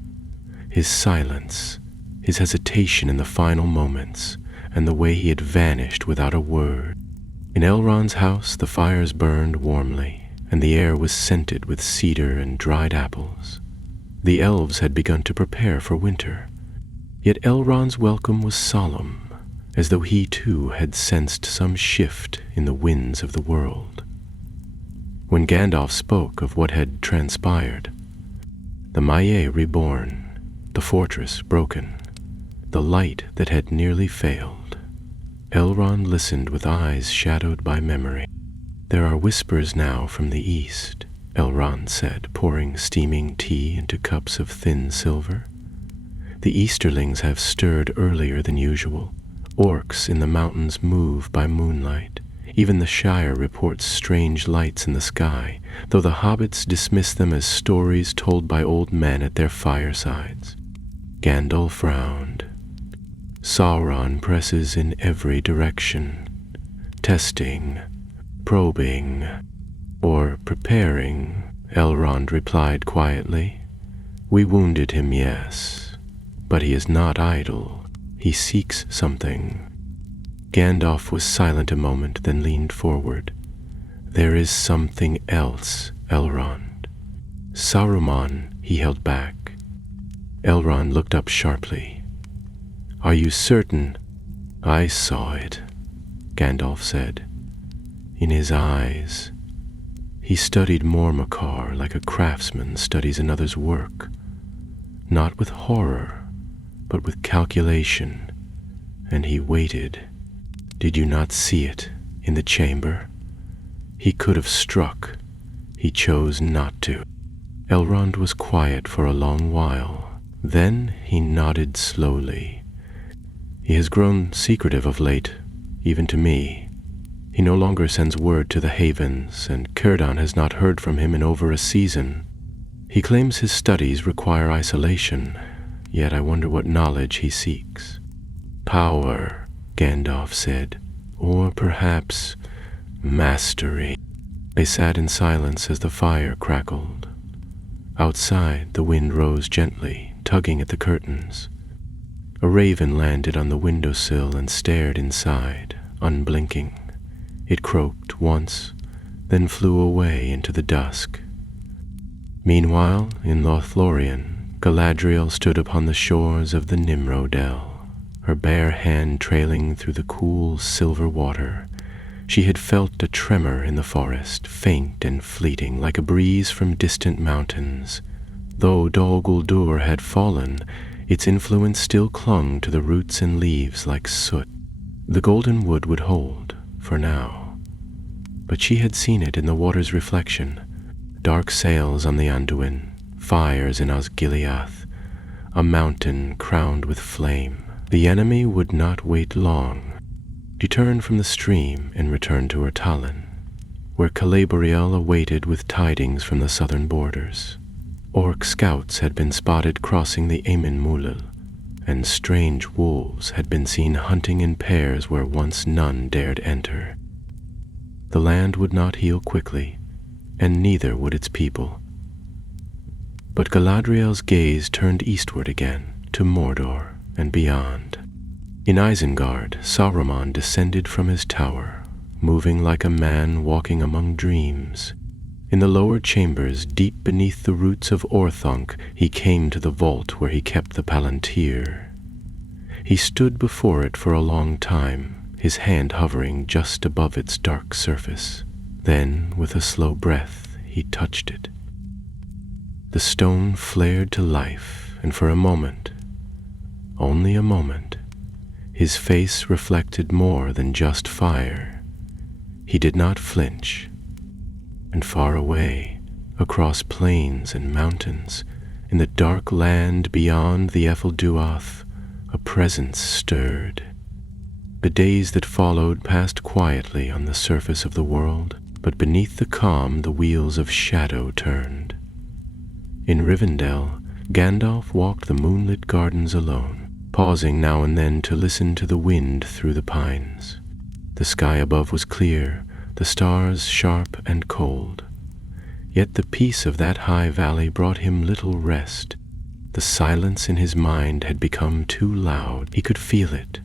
his silence, his hesitation in the final moments, and the way he had vanished without a word. In Elrond's house the fires burned warmly, and the air was scented with cedar and dried apples. The elves had begun to prepare for winter, yet Elrond's welcome was solemn, as though he too had sensed some shift in the winds of the world. When Gandalf spoke of what had transpired, the Maie reborn, the fortress broken, the light that had nearly failed, Elrond listened with eyes shadowed by memory. "There are whispers now from the east," Elrond said, pouring steaming tea into cups of thin silver. "The Easterlings have stirred earlier than usual. Orcs in the mountains move by moonlight. Even the Shire reports strange lights in the sky, though the hobbits dismiss them as stories told by old men at their firesides." Gandalf frowned. "Sauron presses in every direction, testing, probing, or preparing," Elrond replied quietly. "We wounded him, yes, but he is not idle. He seeks something." Gandalf was silent a moment, then leaned forward. "There is something else, Elrond." "Saruman," he held back. Elrond looked up sharply. "Are you certain?" "I saw it," Gandalf said. "In his eyes. He studied Mormakar like a craftsman studies another's work, not with horror, but with calculation, and he waited. Did you not see it in the chamber? He could have struck. He chose not to." Elrond was quiet for a long while. Then he nodded slowly. "He has grown secretive of late, even to me. He no longer sends word to the Havens, and Círdan has not heard from him in over a season. He claims his studies require isolation, yet I wonder what knowledge he seeks." "Power," Gandalf said, "or perhaps mastery." They sat in silence as the fire crackled. Outside, the wind rose gently, tugging at the curtains. A raven landed on the windowsill and stared inside, unblinking. It croaked once, then flew away into the dusk. Meanwhile, in Lothlorien, Galadriel stood upon the shores of the Nimrodel, her bare hand trailing through the cool silver water. She had felt a tremor in the forest, faint and fleeting, like a breeze from distant mountains. Though Dol Guldur had fallen, its influence still clung to the roots and leaves like soot. The golden wood would hold, for now. But she had seen it in the water's reflection. Dark sails on the Anduin, fires in Osgiliath, a mountain crowned with flame. The enemy would not wait long. She turned from the stream and returned to her Talon. where Galadriel awaited with tidings from the southern borders. Orc scouts had been spotted crossing the Amin-Mulil, and strange wolves had been seen hunting in pairs where once none dared enter. The land would not heal quickly, and neither would its people. But Galadriel's gaze turned eastward again, to Mordor and beyond. In Isengard, Sauron descended from his tower, moving like a man walking among dreams. In the lower chambers, deep beneath the roots of Orthanc, he came to the vault where he kept the Palantir. He stood before it for a long time, his hand hovering just above its dark surface. Then, with a slow breath, he touched it. The stone flared to life, and for a moment, only a moment, his face reflected more than just fire. He did not flinch, and far away, across plains and mountains, in the dark land beyond the Efelduath, a presence stirred. The days that followed passed quietly on the surface of the world, but beneath the calm the wheels of shadow turned. In Rivendell, Gandalf walked the moonlit gardens alone, pausing now and then to listen to the wind through the pines. The sky above was clear, the stars sharp and cold. Yet the peace of that high valley brought him little rest. The silence in his mind had become too loud. He could feel it,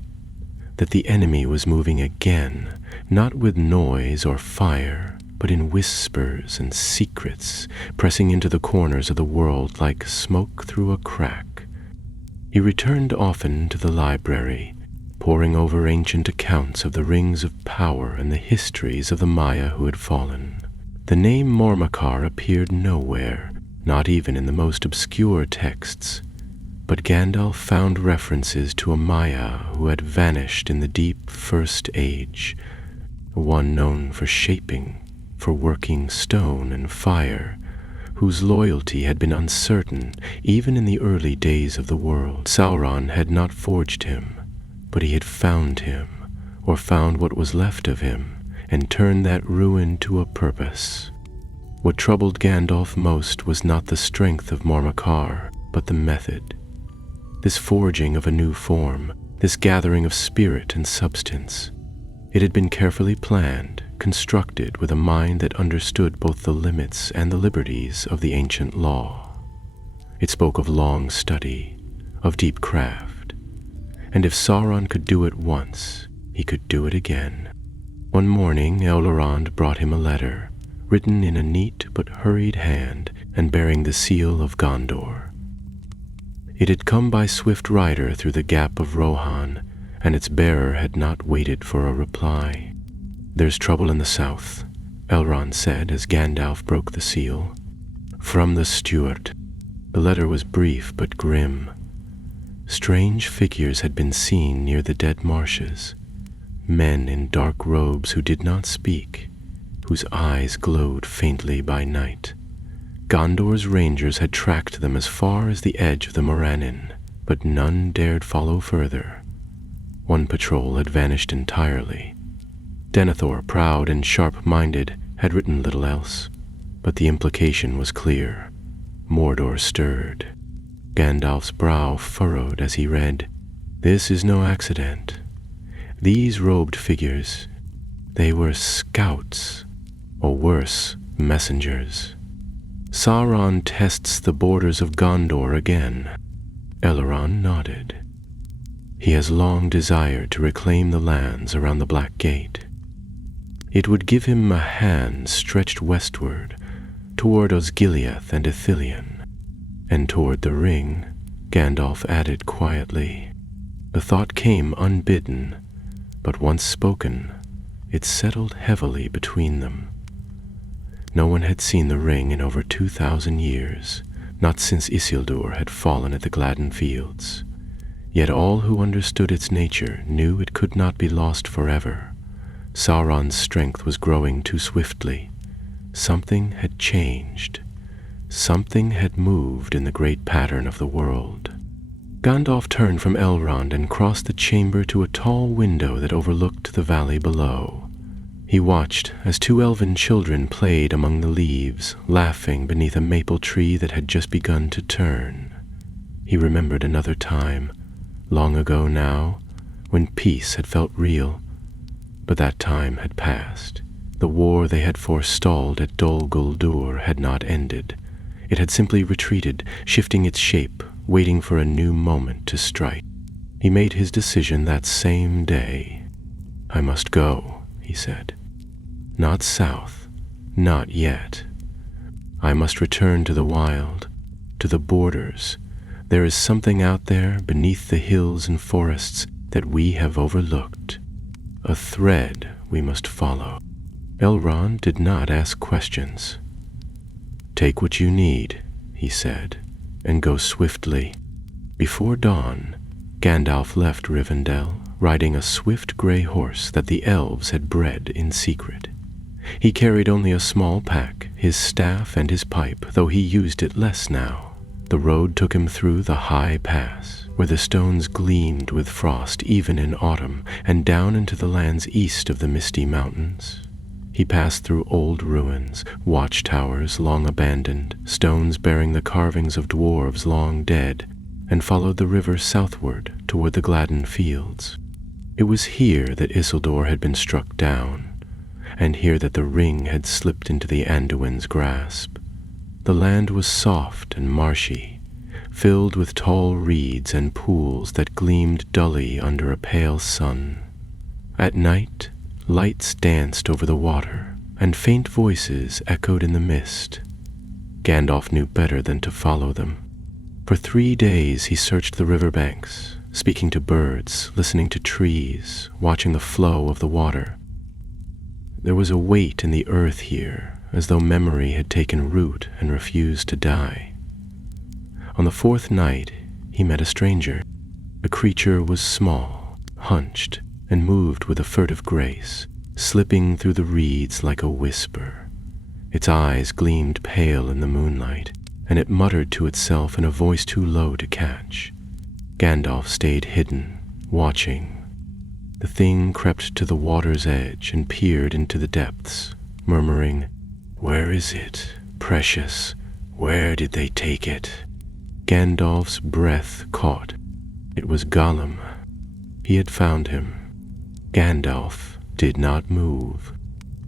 that the enemy was moving again, not with noise or fire, but in whispers and secrets, pressing into the corners of the world like smoke through a crack. He returned often to the library, poring over ancient accounts of the rings of power and the histories of the Maya who had fallen. The name Mormakar appeared nowhere, not even in the most obscure texts, but Gandalf found references to a Maya who had vanished in the deep First Age, one known for shaping, for working stone and fire, whose loyalty had been uncertain even in the early days of the world. Sauron had not forged him, but he had found him, or found what was left of him, and turned that ruin to a purpose. What troubled Gandalf most was not the strength of Mormakar, but the method. This forging of a new form, this gathering of spirit and substance. It had been carefully planned, constructed with a mind that understood both the limits and the liberties of the ancient law. It spoke of long study, of deep craft, and if Sauron could do it once, he could do it again. One morning Elrond brought him a letter, written in a neat but hurried hand and bearing the seal of Gondor. It had come by swift rider through the gap of Rohan, and its bearer had not waited for a reply. "There's trouble in the south," Elrond said as Gandalf broke the seal. "From the steward." The letter was brief but grim. Strange figures had been seen near the dead marshes, men in dark robes who did not speak, whose eyes glowed faintly by night. Gondor's rangers had tracked them as far as the edge of the Morannon, but none dared follow further. One patrol had vanished entirely. Denethor, proud and sharp-minded, had written little else, but the implication was clear. Mordor stirred. Gandalf's brow furrowed as he read, "This is no accident. These robed figures, they were scouts, or worse, messengers. Sauron tests the borders of Gondor again." Elrond nodded. He has long desired to reclaim the lands around the Black Gate. It would give him a hand stretched westward, toward Osgiliath and Ithilien, and toward the ring, Gandalf added quietly. The thought came unbidden, but once spoken, it settled heavily between them. No one had seen the ring in over 2,000 years, not since Isildur had fallen at the Gladden Fields. Yet all who understood its nature knew it could not be lost forever. Sauron's strength was growing too swiftly. Something had changed. Something had moved in the great pattern of the world. Gandalf turned from Elrond and crossed the chamber to a tall window that overlooked the valley below. He watched as 2 elven children played among the leaves, laughing beneath a maple tree that had just begun to turn. He remembered another time, long ago now, when peace had felt real. But that time had passed. The war they had forestalled at Dol Guldur had not ended. It had simply retreated, shifting its shape, waiting for a new moment to strike. He made his decision that same day. "I must go," he said. "Not south, not yet. I must return to the wild, to the borders. There is something out there beneath the hills and forests that we have overlooked. A thread we must follow." Elrond did not ask questions. "Take what you need," he said, "and go swiftly." Before dawn, Gandalf left Rivendell, riding a swift gray horse that the elves had bred in secret. He carried only a small pack, his staff and his pipe, though he used it less now. The road took him through the high pass, where the stones gleamed with frost even in autumn, and down into the lands east of the misty mountains. He passed through old ruins, watchtowers long abandoned, stones bearing the carvings of dwarves long dead, and followed the river southward toward the Gladden fields. It was here that Isildur had been struck down, and here that the ring had slipped into the Anduin's grasp. The land was soft and marshy, filled with tall reeds and pools that gleamed dully under a pale sun. At night, lights danced over the water, and faint voices echoed in the mist. Gandalf knew better than to follow them. For 3 days he searched the riverbanks, speaking to birds, listening to trees, watching the flow of the water. There was a weight in the earth here, as though memory had taken root and refused to die. On the 4th night, he met a stranger. The creature was small, hunched, and moved with a furtive grace, slipping through the reeds like a whisper. Its eyes gleamed pale in the moonlight, and it muttered to itself in a voice too low to catch. Gandalf stayed hidden, watching. The thing crept to the water's edge and peered into the depths, murmuring, "Where is it, precious? Where did they take it?" Gandalf's breath caught. It was Gollum. He had found him. Gandalf did not move.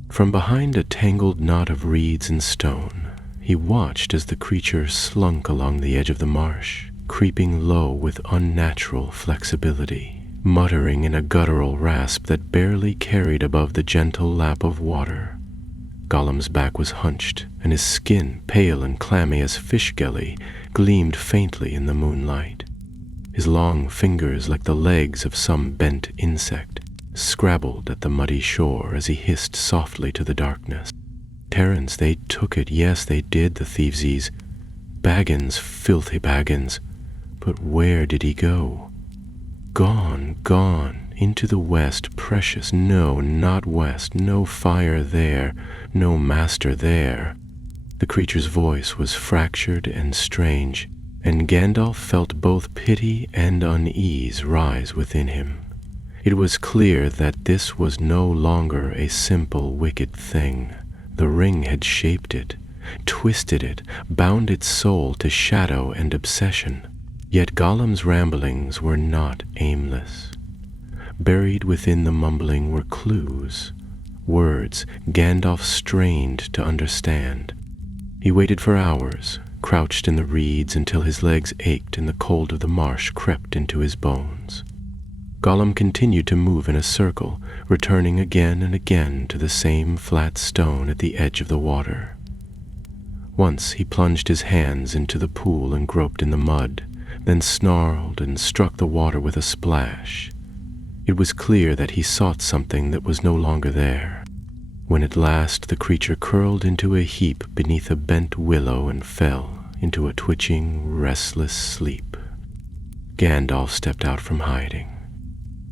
From behind a tangled knot of reeds and stone, he watched as the creature slunk along the edge of the marsh, creeping low with unnatural flexibility, muttering in a guttural rasp that barely carried above the gentle lap of water. Gollum's back was hunched, and his skin, pale and clammy as fish jelly, gleamed faintly in the moonlight. His long fingers, like the legs of some bent insect, scrabbled at the muddy shore as he hissed softly to the darkness. "Terrence, they took it, yes, they did, the thievesies. Baggins, filthy Baggins. But where did he go?" "Gone, gone, into the west, precious, no, not west, no fire there, no master there." The creature's voice was fractured and strange, and Gandalf felt both pity and unease rise within him. It was clear that this was no longer a simple, wicked thing. The ring had shaped it, twisted it, bound its soul to shadow and obsession. Yet Gollum's ramblings were not aimless. Buried within the mumbling were clues, words Gandalf strained to understand. He waited for hours, crouched in the reeds until his legs ached and the cold of the marsh crept into his bones. Gollum continued to move in a circle, returning again and again to the same flat stone at the edge of the water. Once he plunged his hands into the pool and groped in the mud, then snarled and struck the water with a splash. It was clear that he sought something that was no longer there. When at last the creature curled into a heap beneath a bent willow and fell into a twitching, restless sleep. Gandalf stepped out from hiding.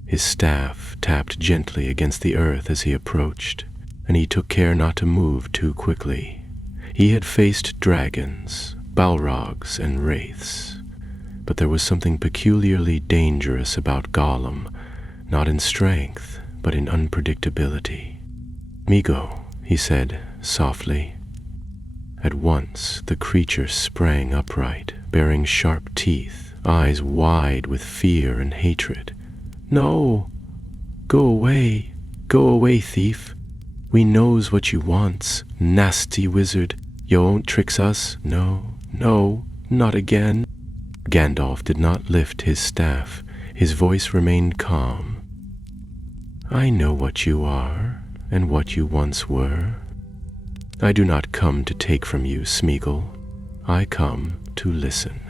His staff tapped gently against the earth as he approached, and he took care not to move too quickly. He had faced dragons, balrogs, and wraiths, but there was something peculiarly dangerous about Gollum, not in strength, but in unpredictability. "Smeagol," he said softly. At once the creature sprang upright, bearing sharp teeth, eyes wide with fear and hatred. "No! Go away, thief. We knows what you wants, nasty wizard. You won't tricks us, no, not again." Gandalf did not lift his staff. His voice remained calm. "I know what you are, and what you once were. I do not come to take from you, Smeagol. I come to listen."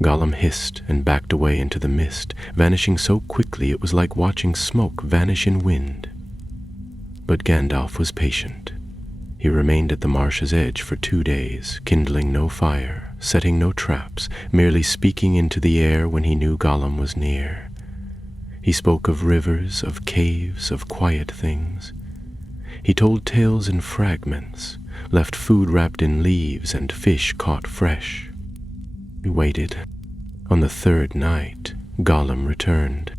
Gollum hissed and backed away into the mist, vanishing so quickly it was like watching smoke vanish in wind. But Gandalf was patient. He remained at the marsh's edge for 2 days, kindling no fire, setting no traps, merely speaking into the air when he knew Gollum was near. He spoke of rivers, of caves, of quiet things. He told tales in fragments, left food wrapped in leaves and fish caught fresh. We waited. On the 3rd night, Gollum returned.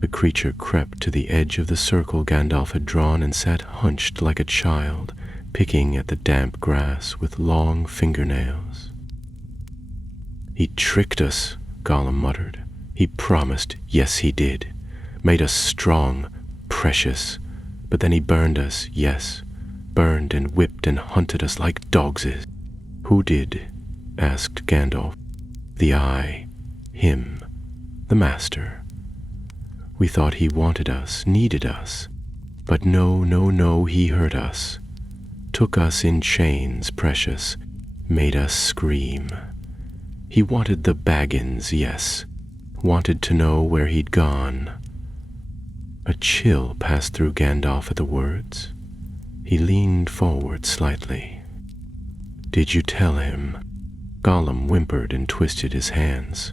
The creature crept to the edge of the circle Gandalf had drawn and sat hunched like a child, picking at the damp grass with long fingernails. "He tricked us," Gollum muttered. "He promised, yes he did. Made us strong, precious. But then he burned us, yes. Burned and whipped and hunted us like dogs is." "Who did?" asked Gandalf. "The Eye. Him. The Master. We thought he wanted us, needed us. But no, he hurt us. Took us in chains, precious. Made us scream. He wanted the Baggins, yes. Wanted to know where he'd gone." A chill passed through Gandalf at the words. He leaned forward slightly. "Did you tell him?" Gollum whimpered and twisted his hands.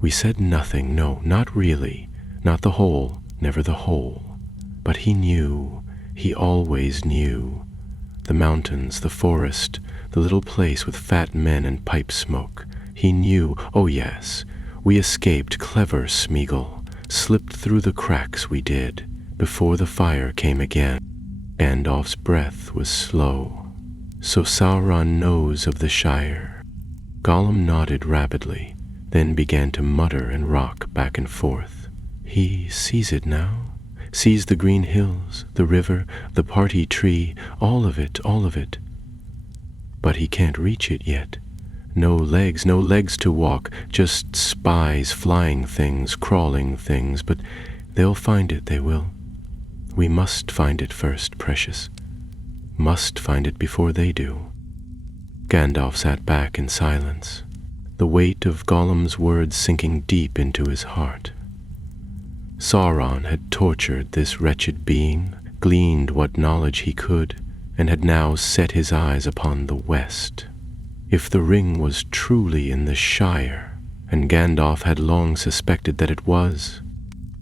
"We said nothing, no, not really. Not the whole, never the whole. But he knew, he always knew. The mountains, the forest, the little place with fat men and pipe smoke. He knew, oh yes. We escaped, clever Smeagol. Slipped through the cracks we did, before the fire came again." Gandalf's breath was slow. "So Sauron knows of the Shire." Gollum nodded rapidly, then began to mutter and rock back and forth. "He sees it now. Sees the green hills, the river, the party tree, all of it. But he can't reach it yet. No legs to walk, just spies, flying things, crawling things, but they'll find it, they will. We must find it first, precious. Must find it before they do." Gandalf sat back in silence, the weight of Gollum's words sinking deep into his heart. Sauron had tortured this wretched being, gleaned what knowledge he could, and had now set his eyes upon the west. If the ring was truly in the Shire, and Gandalf had long suspected that it was,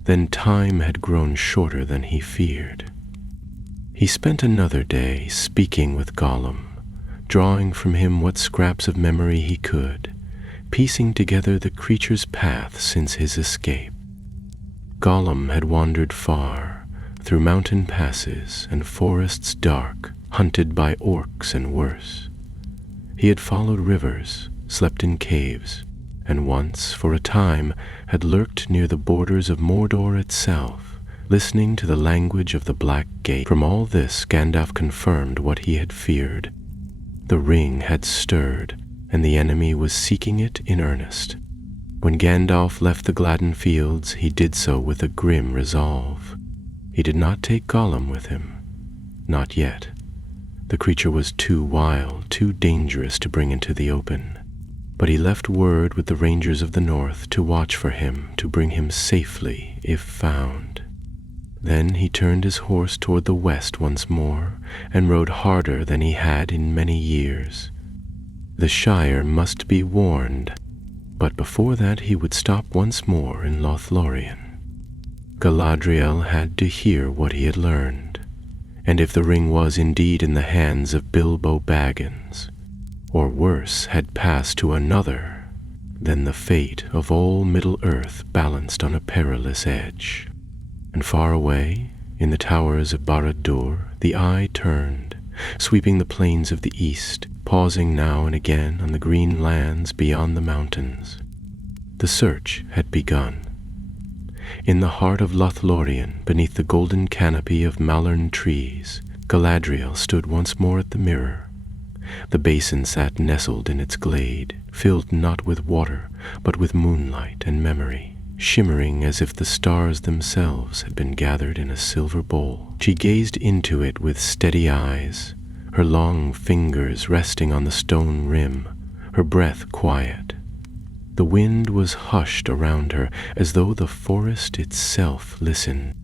then time had grown shorter than he feared. He spent another day speaking with Gollum, drawing from him what scraps of memory he could, piecing together the creature's path since his escape. Gollum had wandered far, through mountain passes and forests dark, hunted by orcs and worse. He had followed rivers, slept in caves, and once, for a time, had lurked near the borders of Mordor itself, listening to the language of the Black Gate. From all this, Gandalf confirmed what he had feared. The ring had stirred, and the enemy was seeking it in earnest. When Gandalf left the Gladden fields, he did so with a grim resolve. He did not take Gollum with him. Not yet. The creature was too wild, too dangerous to bring into the open. But he left word with the rangers of the north to watch for him, to bring him safely, if found. Then he turned his horse toward the west once more, and rode harder than he had in many years. The Shire must be warned, but before that he would stop once more in Lothlorien. Galadriel had to hear what he had learned, and if the ring was indeed in the hands of Bilbo Baggins, or worse, had passed to another, then the fate of all Middle-earth balanced on a perilous edge. And far away, in the towers of Barad-dûr, The eye turned, sweeping the plains of the east, pausing now and again on the green lands beyond the mountains. The search had begun. In the heart of Lothlorien, beneath the golden canopy of mallorn trees, Galadriel stood once more at the mirror. The basin sat nestled in its glade, filled not with water, but with moonlight and memory, shimmering as if the stars themselves had been gathered in a silver bowl. She gazed into it with steady eyes, her long fingers resting on the stone rim, her breath quiet. The wind was hushed around her as though the forest itself listened.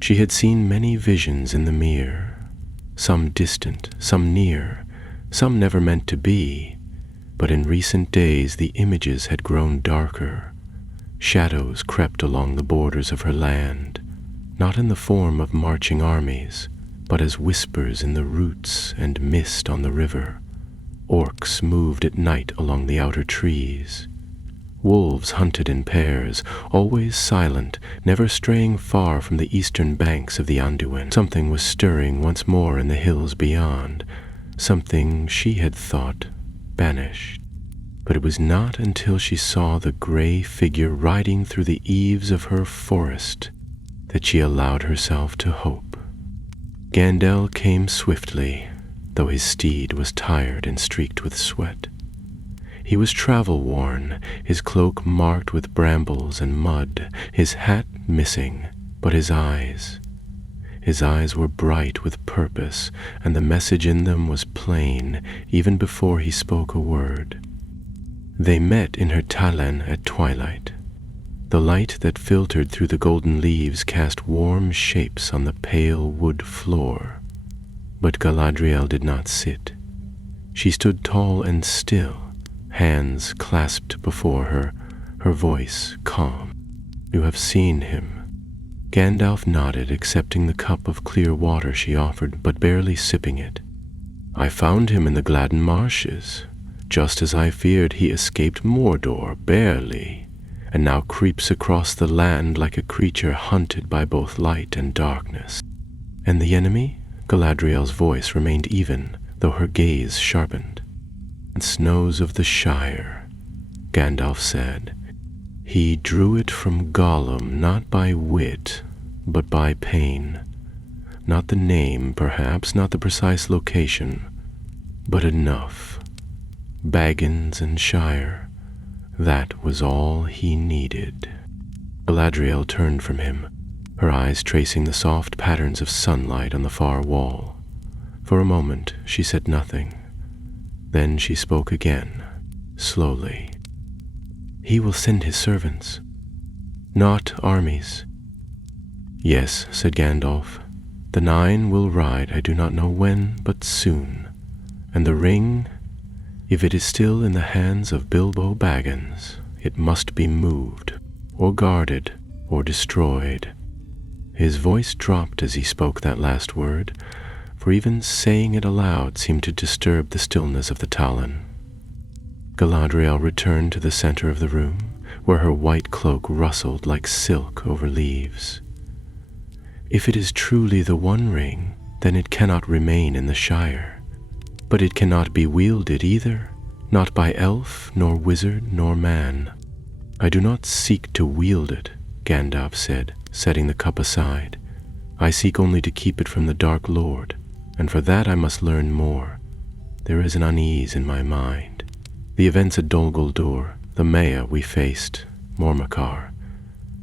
She had seen many visions in the mirror, some distant, some near, some never meant to be, but in recent days the images had grown darker. Shadows crept along the borders of her land, not in the form of marching armies, but as whispers in the roots and mist on the river. Orcs moved at night along the outer trees. Wolves hunted in pairs, always silent, never straying far from the eastern banks of the Anduin. Something was stirring once more in the hills beyond, something she had thought banished. But it was not until she saw the gray figure riding through the eaves of her forest that she allowed herself to hope. Gandalf came swiftly, though his steed was tired and streaked with sweat. He was travel-worn, his cloak marked with brambles and mud, his hat missing, but his eyes were bright with purpose, and the message in them was plain even before he spoke a word. They met in her Talan at twilight. The light that filtered through the golden leaves cast warm shapes on the pale wood floor. But Galadriel did not sit. She stood tall and still, hands clasped before her, her voice calm. "You have seen him." Gandalf nodded, accepting the cup of clear water she offered, but barely sipping it. "I found him in the Gladden marshes. Just as I feared, he escaped Mordor, barely, and now creeps across the land like a creature hunted by both light and darkness." "And the enemy?" Galadriel's voice remained even, though her gaze sharpened. "Snows of the Shire," Gandalf said. "He drew it from Gollum, not by wit, but by pain. Not the name, perhaps, not the precise location, but enough. Baggins and Shire, that was all he needed." Galadriel turned from him, her eyes tracing the soft patterns of sunlight on the far wall. For a moment she said nothing. Then she spoke again, slowly. "He will send his servants, not armies." "Yes," said Gandalf. "The 9 will ride, I do not know when, but soon. And the ring, if it is still in the hands of Bilbo Baggins, it must be moved, or guarded, or destroyed." His voice dropped as he spoke that last word, for even saying it aloud seemed to disturb the stillness of the Talon. Galadriel returned to the center of the room, where her white cloak rustled like silk over leaves. "If it is truly the One Ring, then it cannot remain in the Shire. But it cannot be wielded either, not by elf, nor wizard, nor man." "I do not seek to wield it," Gandalf said, setting the cup aside. "I seek only to keep it from the Dark Lord, and for that I must learn more. There is an unease in my mind. The events at Dol Guldur, the Maya we faced, Mormakar,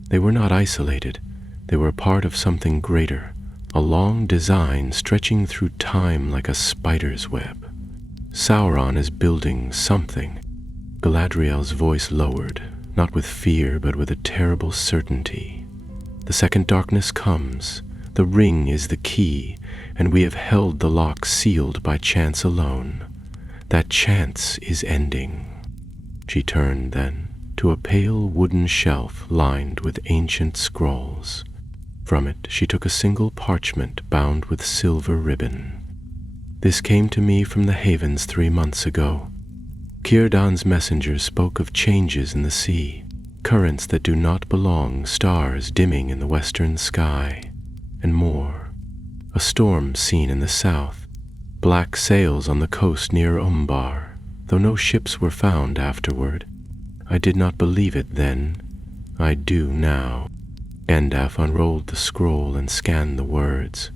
they were not isolated. They were part of something greater, a long design stretching through time like a spider's web. Sauron is building something." Galadriel's voice lowered, not with fear but with a terrible certainty. "The second darkness comes. The ring is the key, and we have held the lock sealed by chance alone. That chance is ending." She turned then to a pale wooden shelf lined with ancient scrolls. From it she took a single parchment bound with silver ribbon. "This came to me from the Havens 3 months ago. Círdan's messengers spoke of changes in the sea, currents that do not belong, stars dimming in the western sky, and more. A storm seen in the south. Black sails on the coast near Umbar, though no ships were found afterward. I did not believe it then. I do now. Gandalf unrolled the scroll and scanned the words.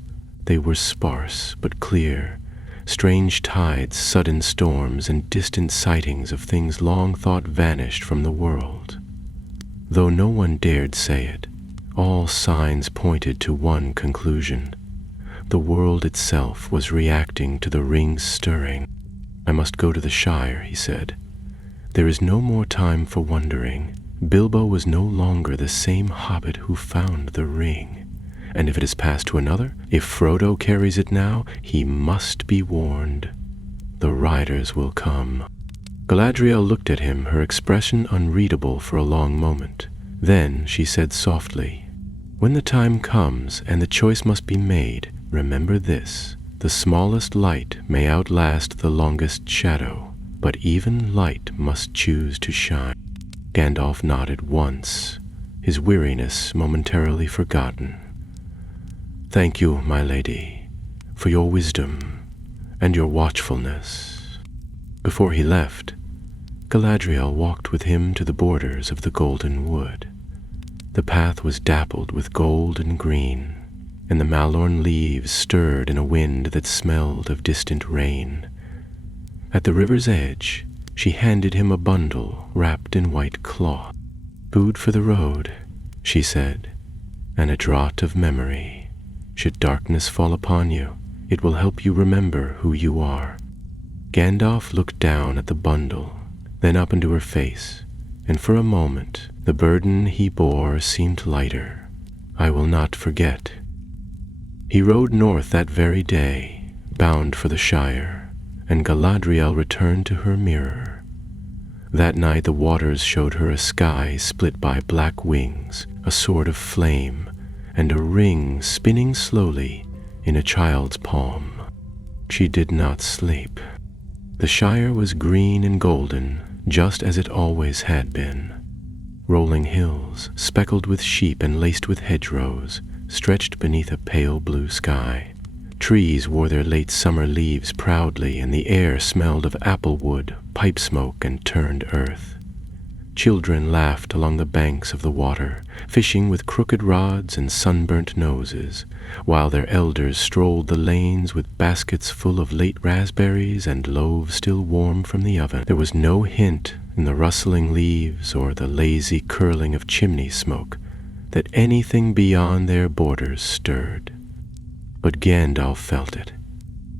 They were sparse but clear. Strange tides, sudden storms, and distant sightings of things long thought vanished from the world. Though no one dared say it, all signs pointed to one conclusion. The world itself was reacting to the ring's stirring. I must go to the Shire, he said. There is no more time for wondering. Bilbo was no longer the same hobbit who found the ring. And if it is passed to another, if Frodo carries it now, he must be warned. The riders will come. Galadriel looked at him, her expression unreadable for a long moment. Then she said softly, "When the time comes and the choice must be made, remember this. The smallest light may outlast the longest shadow, but even light must choose to shine." Gandalf nodded once, his weariness momentarily forgotten. "Thank you, my lady, for your wisdom and your watchfulness." Before he left, Galadriel walked with him to the borders of the Golden Wood. The path was dappled with gold and green, and the malorn leaves stirred in a wind that smelled of distant rain. At the river's edge, she handed him a bundle wrapped in white cloth. "Food for the road," she said, "and a draught of memory. Should darkness fall upon you, it will help you remember who you are." Gandalf looked down at the bundle, then up into her face, and for a moment the burden he bore seemed lighter. "I will not forget." He rode north that very day, bound for the Shire, and Galadriel returned to her mirror. That night the waters showed her a sky split by black wings, a sword of flame, and a ring spinning slowly in a child's palm. She did not sleep. The Shire was green and golden, just as it always had been. Rolling hills, speckled with sheep and laced with hedgerows, stretched beneath a pale blue sky. Trees wore their late summer leaves proudly, and the air smelled of apple wood, pipe smoke, and turned earth. Children laughed along the banks of the water, fishing with crooked rods and sunburnt noses, while their elders strolled the lanes with baskets full of late raspberries and loaves still warm from the oven. There was no hint in the rustling leaves or the lazy curling of chimney smoke that anything beyond their borders stirred. But Gandalf felt it.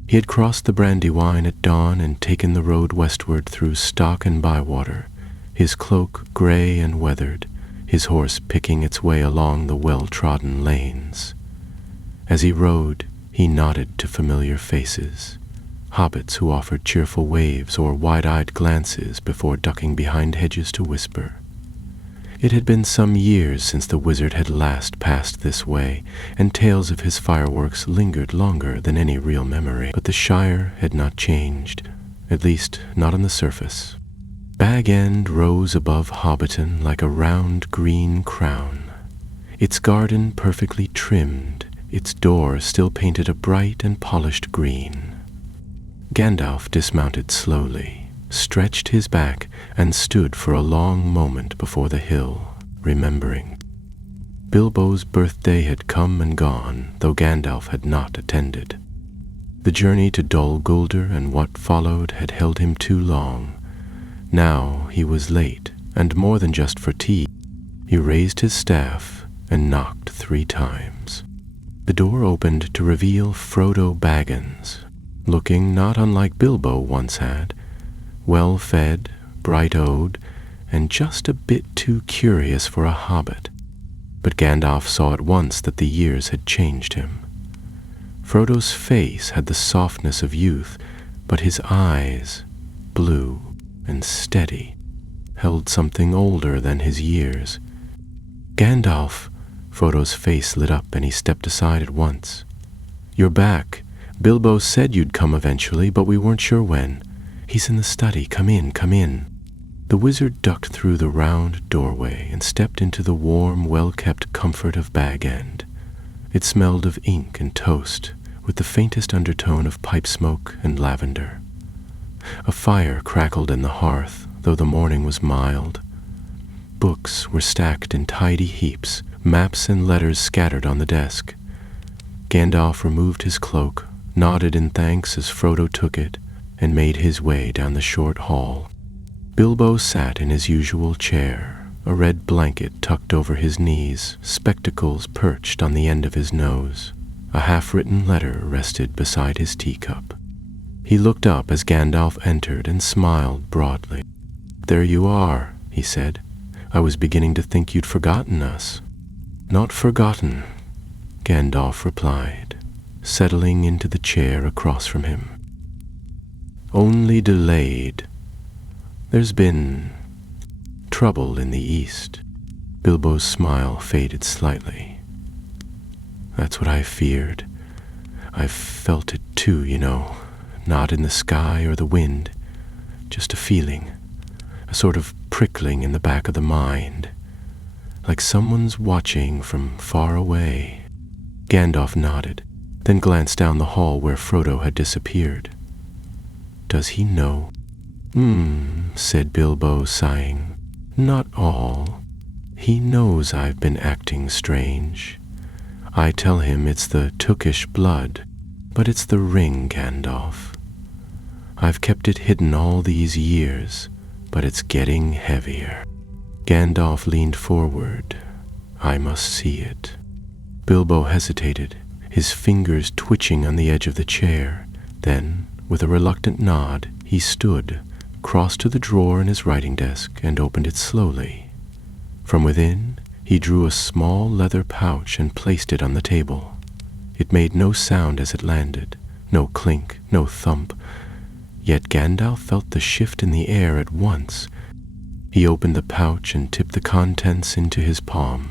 He had crossed the Brandywine at dawn and taken the road westward through stock and bywater, his cloak gray and weathered, his horse picking its way along the well-trodden lanes. As he rode, he nodded to familiar faces, hobbits who offered cheerful waves or wide-eyed glances before ducking behind hedges to whisper. It had been some years since the wizard had last passed this way, and tales of his fireworks lingered longer than any real memory. But the Shire had not changed, at least not on the surface. Bag End rose above Hobbiton like a round green crown, its garden perfectly trimmed, its door still painted a bright and polished green. Gandalf dismounted slowly, stretched his back, and stood for a long moment before the hill, remembering. Bilbo's birthday had come and gone, though Gandalf had not attended. The journey to Dol Guldur and what followed had held him too long. Now he was late, and more than just fatigue. He raised his staff and knocked 3 times. The door opened to reveal Frodo Baggins, looking not unlike Bilbo once had, well-fed, bright-eyed, and just a bit too curious for a hobbit. But Gandalf saw at once that the years had changed him. Frodo's face had the softness of youth, but his eyes, blue and steady, held something older than his years. "Gandalf!" Frodo's face lit up and he stepped aside at once. "You're back. Bilbo said you'd come eventually, but we weren't sure when. He's in the study. Come in, come in." The wizard ducked through the round doorway and stepped into the warm, well-kept comfort of Bag End. It smelled of ink and toast, with the faintest undertone of pipe smoke and lavender. A fire crackled in the hearth, though the morning was mild. Books were stacked in tidy heaps, maps and letters scattered on the desk. Gandalf removed his cloak, nodded in thanks as Frodo took it, and made his way down the short hall. Bilbo sat in his usual chair, a red blanket tucked over his knees, spectacles perched on the end of his nose. A half-written letter rested beside his teacup. He looked up as Gandalf entered and smiled broadly. "There you are," he said. "I was beginning to think you'd forgotten us." "Not forgotten," Gandalf replied, settling into the chair across from him. "Only delayed. There's been trouble in the East." Bilbo's smile faded slightly. "That's what I feared. I've felt it too, you know. Not in the sky or the wind, just a feeling, a sort of prickling in the back of the mind, like someone's watching from far away." Gandalf nodded, then glanced down the hall where Frodo had disappeared. "Does he know?" Said Bilbo, sighing. "Not all. He knows I've been acting strange. I tell him it's the Tookish blood, but it's the ring, Gandalf. I've kept it hidden all these years, but it's getting heavier." Gandalf leaned forward. "I must see it." Bilbo hesitated, his fingers twitching on the edge of the chair. Then, with a reluctant nod, he stood, crossed to the drawer in his writing desk, and opened it slowly. From within, he drew a small leather pouch and placed it on the table. It made no sound as it landed, no clink, no thump. Yet Gandalf felt the shift in the air at once. He opened the pouch and tipped the contents into his palm.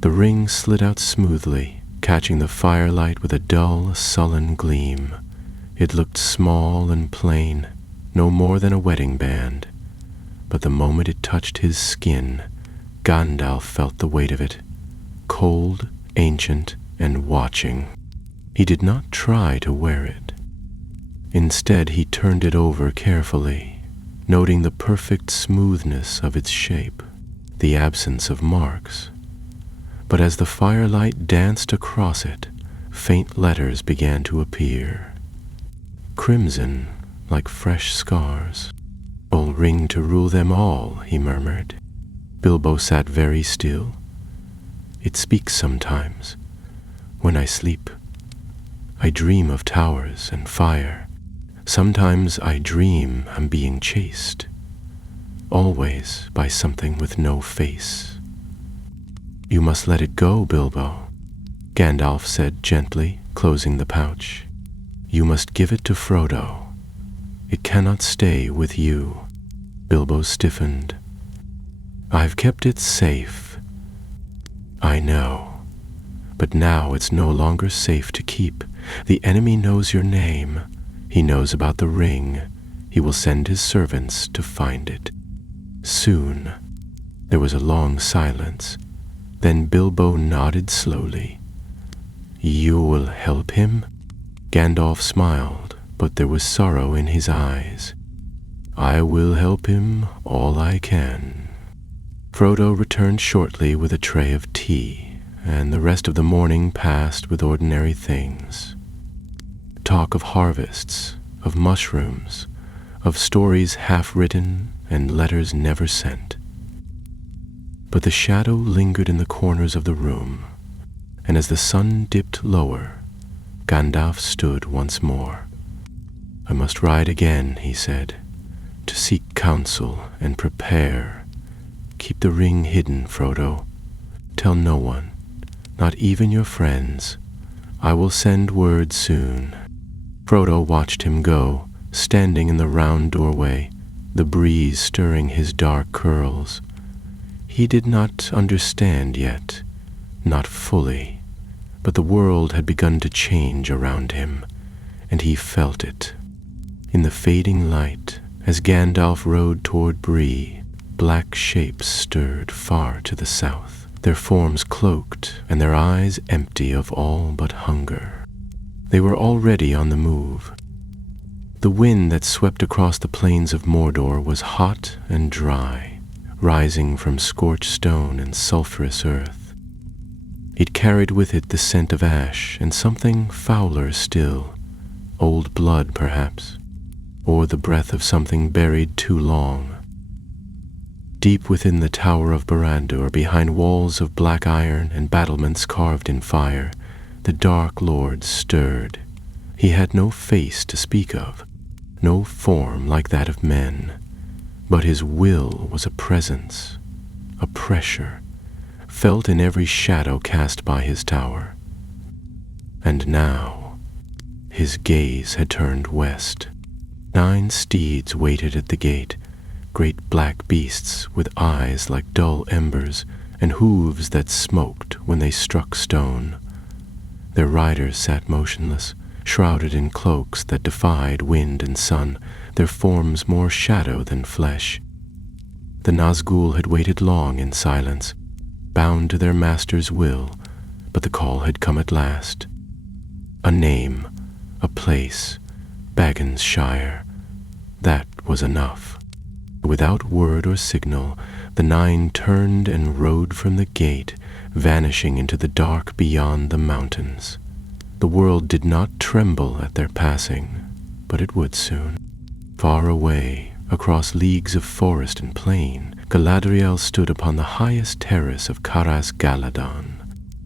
The ring slid out smoothly, catching the firelight with a dull, sullen gleam. It looked small and plain, no more than a wedding band. But the moment it touched his skin, Gandalf felt the weight of it, cold, ancient, and watching. He did not try to wear it. Instead, he turned it over carefully, noting the perfect smoothness of its shape, the absence of marks. But as the firelight danced across it, faint letters began to appear. Crimson, like fresh scars. "Ol ring to rule them all," he murmured. Bilbo sat very still. "It speaks sometimes. When I sleep, I dream of towers and fire. Sometimes I dream I'm being chased. Always by something with no face." "You must let it go, Bilbo," Gandalf said gently, closing the pouch. "You must give it to Frodo. It cannot stay with you." Bilbo stiffened. "I've kept it safe." "I know. But now it's no longer safe to keep. The enemy knows your name. He knows about the ring. He will send his servants to find it. Soon." There was a long silence. Then Bilbo nodded slowly. "You will help him?" Gandalf smiled, but there was sorrow in his eyes. "I will help him all I can." Frodo returned shortly with a tray of tea, and the rest of the morning passed with ordinary things. Talk of harvests, of mushrooms, of stories half-written and letters never sent. But the shadow lingered in the corners of the room, and as the sun dipped lower, Gandalf stood once more. "I must ride again," he said, "to seek counsel and prepare. Keep the ring hidden, Frodo. Tell no one, not even your friends. I will send word soon." Frodo watched him go, standing in the round doorway, the breeze stirring his dark curls. He did not understand yet, not fully, but the world had begun to change around him, and he felt it. In the fading light, as Gandalf rode toward Bree, black shapes stirred far to the south, their forms cloaked and their eyes empty of all but hunger. They were already on the move. The wind that swept across the plains of Mordor was hot and dry, rising from scorched stone and sulphurous earth. It carried with it the scent of ash and something fouler still, old blood perhaps, or the breath of something buried too long. Deep within the Tower of Barad-dûr, behind walls of black iron and battlements carved in fire, the Dark Lord stirred. He had no face to speak of, no form like that of men, but his will was a presence, a pressure, felt in every shadow cast by his tower. And now, his gaze had turned west. 9 steeds waited at the gate, great black beasts with eyes like dull embers and hooves that smoked when they struck stone. Their riders sat motionless, shrouded in cloaks that defied wind and sun, their forms more shadow than flesh. The Nazgûl had waited long in silence, bound to their master's will, but the call had come at last. A name, a place, Baggins-shire. That was enough. Without word or signal, the 9 turned and rode from the gate, vanishing into the dark beyond the mountains. The world did not tremble at their passing, but it would soon. Far away, across leagues of forest and plain, Galadriel stood upon the highest terrace of Caras-Galadon.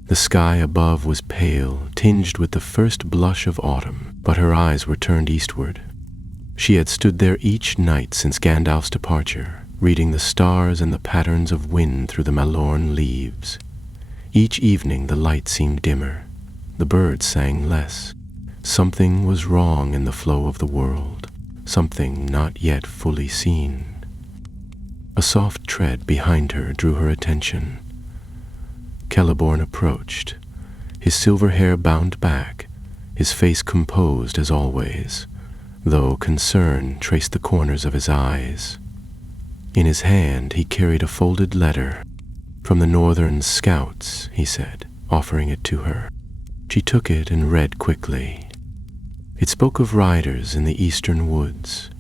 The sky above was pale, tinged with the first blush of autumn, but her eyes were turned eastward. She had stood there each night since Gandalf's departure, reading the stars and the patterns of wind through the Malorn leaves. Each evening the light seemed dimmer. The birds sang less. Something was wrong in the flow of the world, something not yet fully seen. A soft tread behind her drew her attention. Celeborn approached, his silver hair bound back, his face composed as always, though concern traced the corners of his eyes. In his hand he carried a folded letter. "From the northern scouts," he said, offering it to her. She took it and read quickly. It spoke of riders in the eastern woods,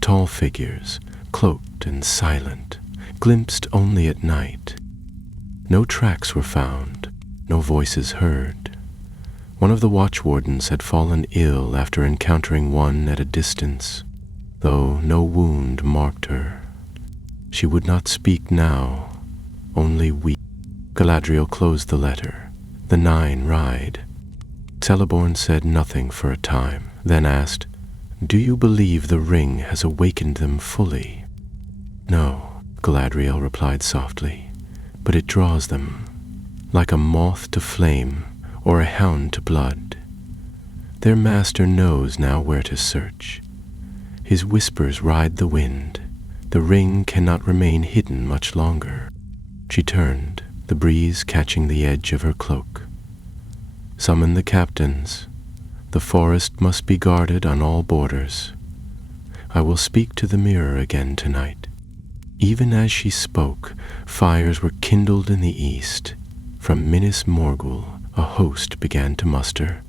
tall figures, cloaked and silent, glimpsed only at night. No tracks were found, no voices heard. One of the watchwardens had fallen ill after encountering one at a distance, though no wound marked her. She would not speak now, only weep. Galadriel closed the letter. The 9 ride. Celeborn said nothing for a time, then asked, "Do you believe the ring has awakened them fully?" "No," Galadriel replied softly, "but it draws them, like a moth to flame or a hound to blood. Their master knows now where to search. His whispers ride the wind. The ring cannot remain hidden much longer." She turned, the breeze catching the edge of her cloak. "Summon the captains. The forest must be guarded on all borders. I will speak to the mirror again tonight." Even as she spoke, fires were kindled in the east. From Minas Morgul, a host began to muster.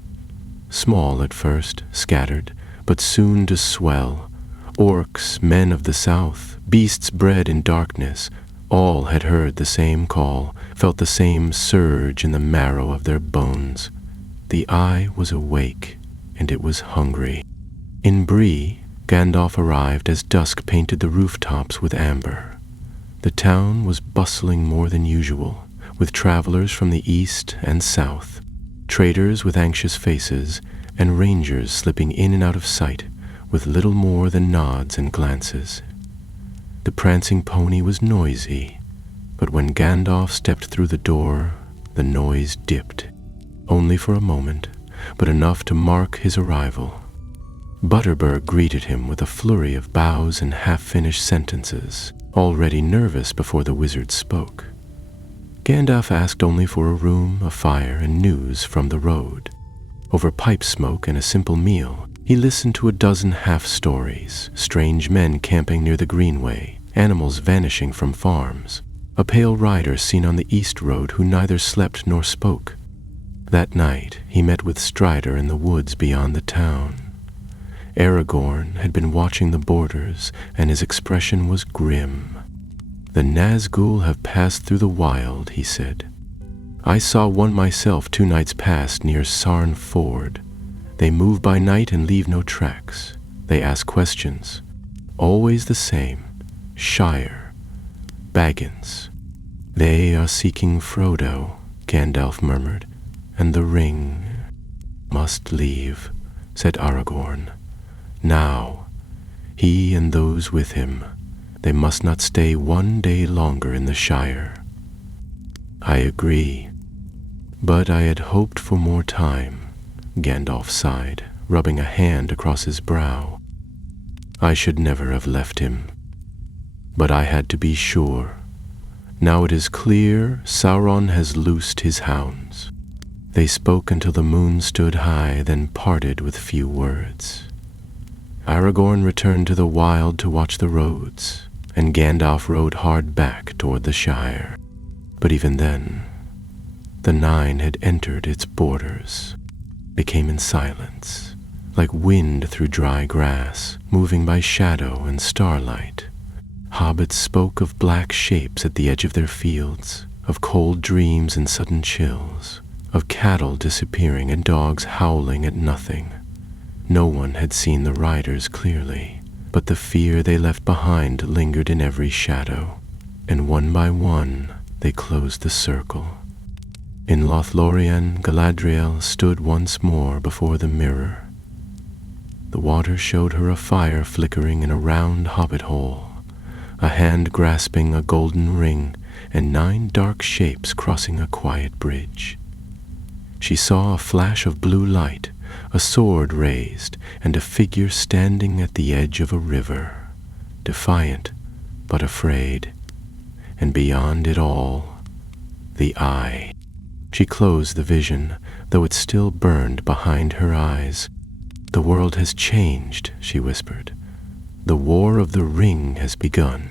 Small at first, scattered, but soon to swell. Orcs, men of the south, beasts bred in darkness, all had heard the same call, felt the same surge in the marrow of their bones. The eye was awake, and it was hungry. In Bree, Gandalf arrived as dusk painted the rooftops with amber. The town was bustling more than usual, with travelers from the east and south, traders with anxious faces, and rangers slipping in and out of sight with little more than nods and glances. The prancing pony was noisy, but when Gandalf stepped through the door, the noise dipped, only for a moment, but enough to mark his arrival. Butterberg greeted him with a flurry of bows and half-finished sentences, already nervous before the wizard spoke. Gandalf asked only for a room, a fire, and news from the road. Over pipe smoke and a simple meal, he listened to a dozen half-stories, strange men camping near the greenway, animals vanishing from farms, a pale rider seen on the east road who neither slept nor spoke. That night he met with Strider in the woods beyond the town. Aragorn had been watching the borders, and his expression was grim. "The Nazgul have passed through the wild," he said. "I saw one myself 2 nights past near Sarn Ford. They move by night and leave no tracks. They ask questions. Always the same. Shire. Baggins." "They are seeking Frodo," Gandalf murmured, "and the ring." "Must leave," said Aragorn. "Now. He and those with him. They must not stay 1 day longer in the Shire." "I agree. But I had hoped for more time," Gandalf sighed, rubbing a hand across his brow. "I should never have left him. But I had to be sure. Now it is clear Sauron has loosed his hounds." They spoke until the moon stood high, then parted with few words. Aragorn returned to the wild to watch the roads, and Gandalf rode hard back toward the Shire. But even then, the Nine had entered its borders. They came in silence, like wind through dry grass, moving by shadow and starlight. Hobbits spoke of black shapes at the edge of their fields, of cold dreams and sudden chills, of cattle disappearing and dogs howling at nothing. No one had seen the riders clearly, but the fear they left behind lingered in every shadow, and one by one they closed the circle. In Lothlorien, Galadriel stood once more before the mirror. The water showed her a fire flickering in a round hobbit hole, a hand grasping a golden ring, and 9 dark shapes crossing a quiet bridge. She saw a flash of blue light, a sword raised, and a figure standing at the edge of a river, defiant but afraid. And beyond it all, the Eye. She closed the vision, though it still burned behind her eyes. "The world has changed," she whispered. "The War of the Ring has begun."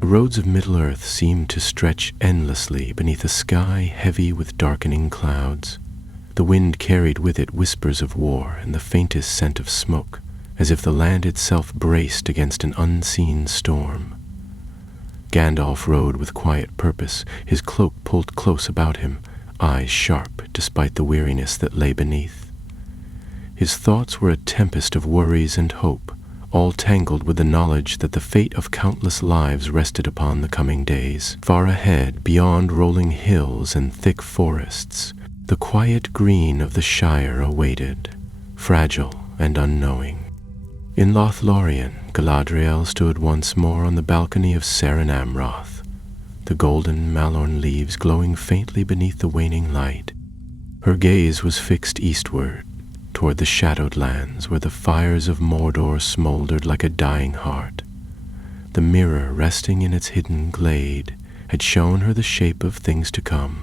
The roads of Middle-earth seemed to stretch endlessly beneath a sky heavy with darkening clouds. The wind carried with it whispers of war and the faintest scent of smoke, as if the land itself braced against an unseen storm. Gandalf rode with quiet purpose, his cloak pulled close about him, eyes sharp despite the weariness that lay beneath. His thoughts were a tempest of worries and hope, all tangled with the knowledge that the fate of countless lives rested upon the coming days. Far ahead, beyond rolling hills and thick forests, the quiet green of the Shire awaited, fragile and unknowing. In Lothlorien, Galadriel stood once more on the balcony of Seren Amroth, the golden malorn leaves glowing faintly beneath the waning light. Her gaze was fixed eastward, toward the shadowed lands where the fires of Mordor smoldered like a dying heart. The mirror resting in its hidden glade had shown her the shape of things to come,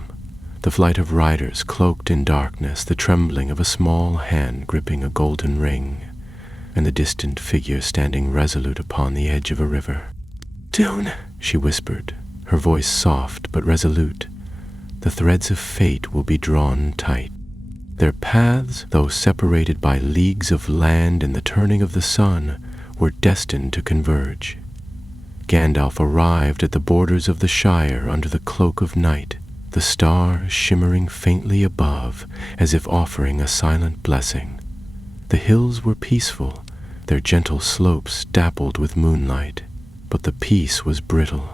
the flight of riders cloaked in darkness, the trembling of a small hand gripping a golden ring, and the distant figure standing resolute upon the edge of a river. "Dune," she whispered, her voice soft but resolute. "The threads of fate will be drawn tight. Their paths, though separated by leagues of land and the turning of the sun, were destined to converge." Gandalf arrived at the borders of the Shire under the cloak of night, the stars shimmering faintly above as if offering a silent blessing. The hills were peaceful, their gentle slopes dappled with moonlight, but the peace was brittle.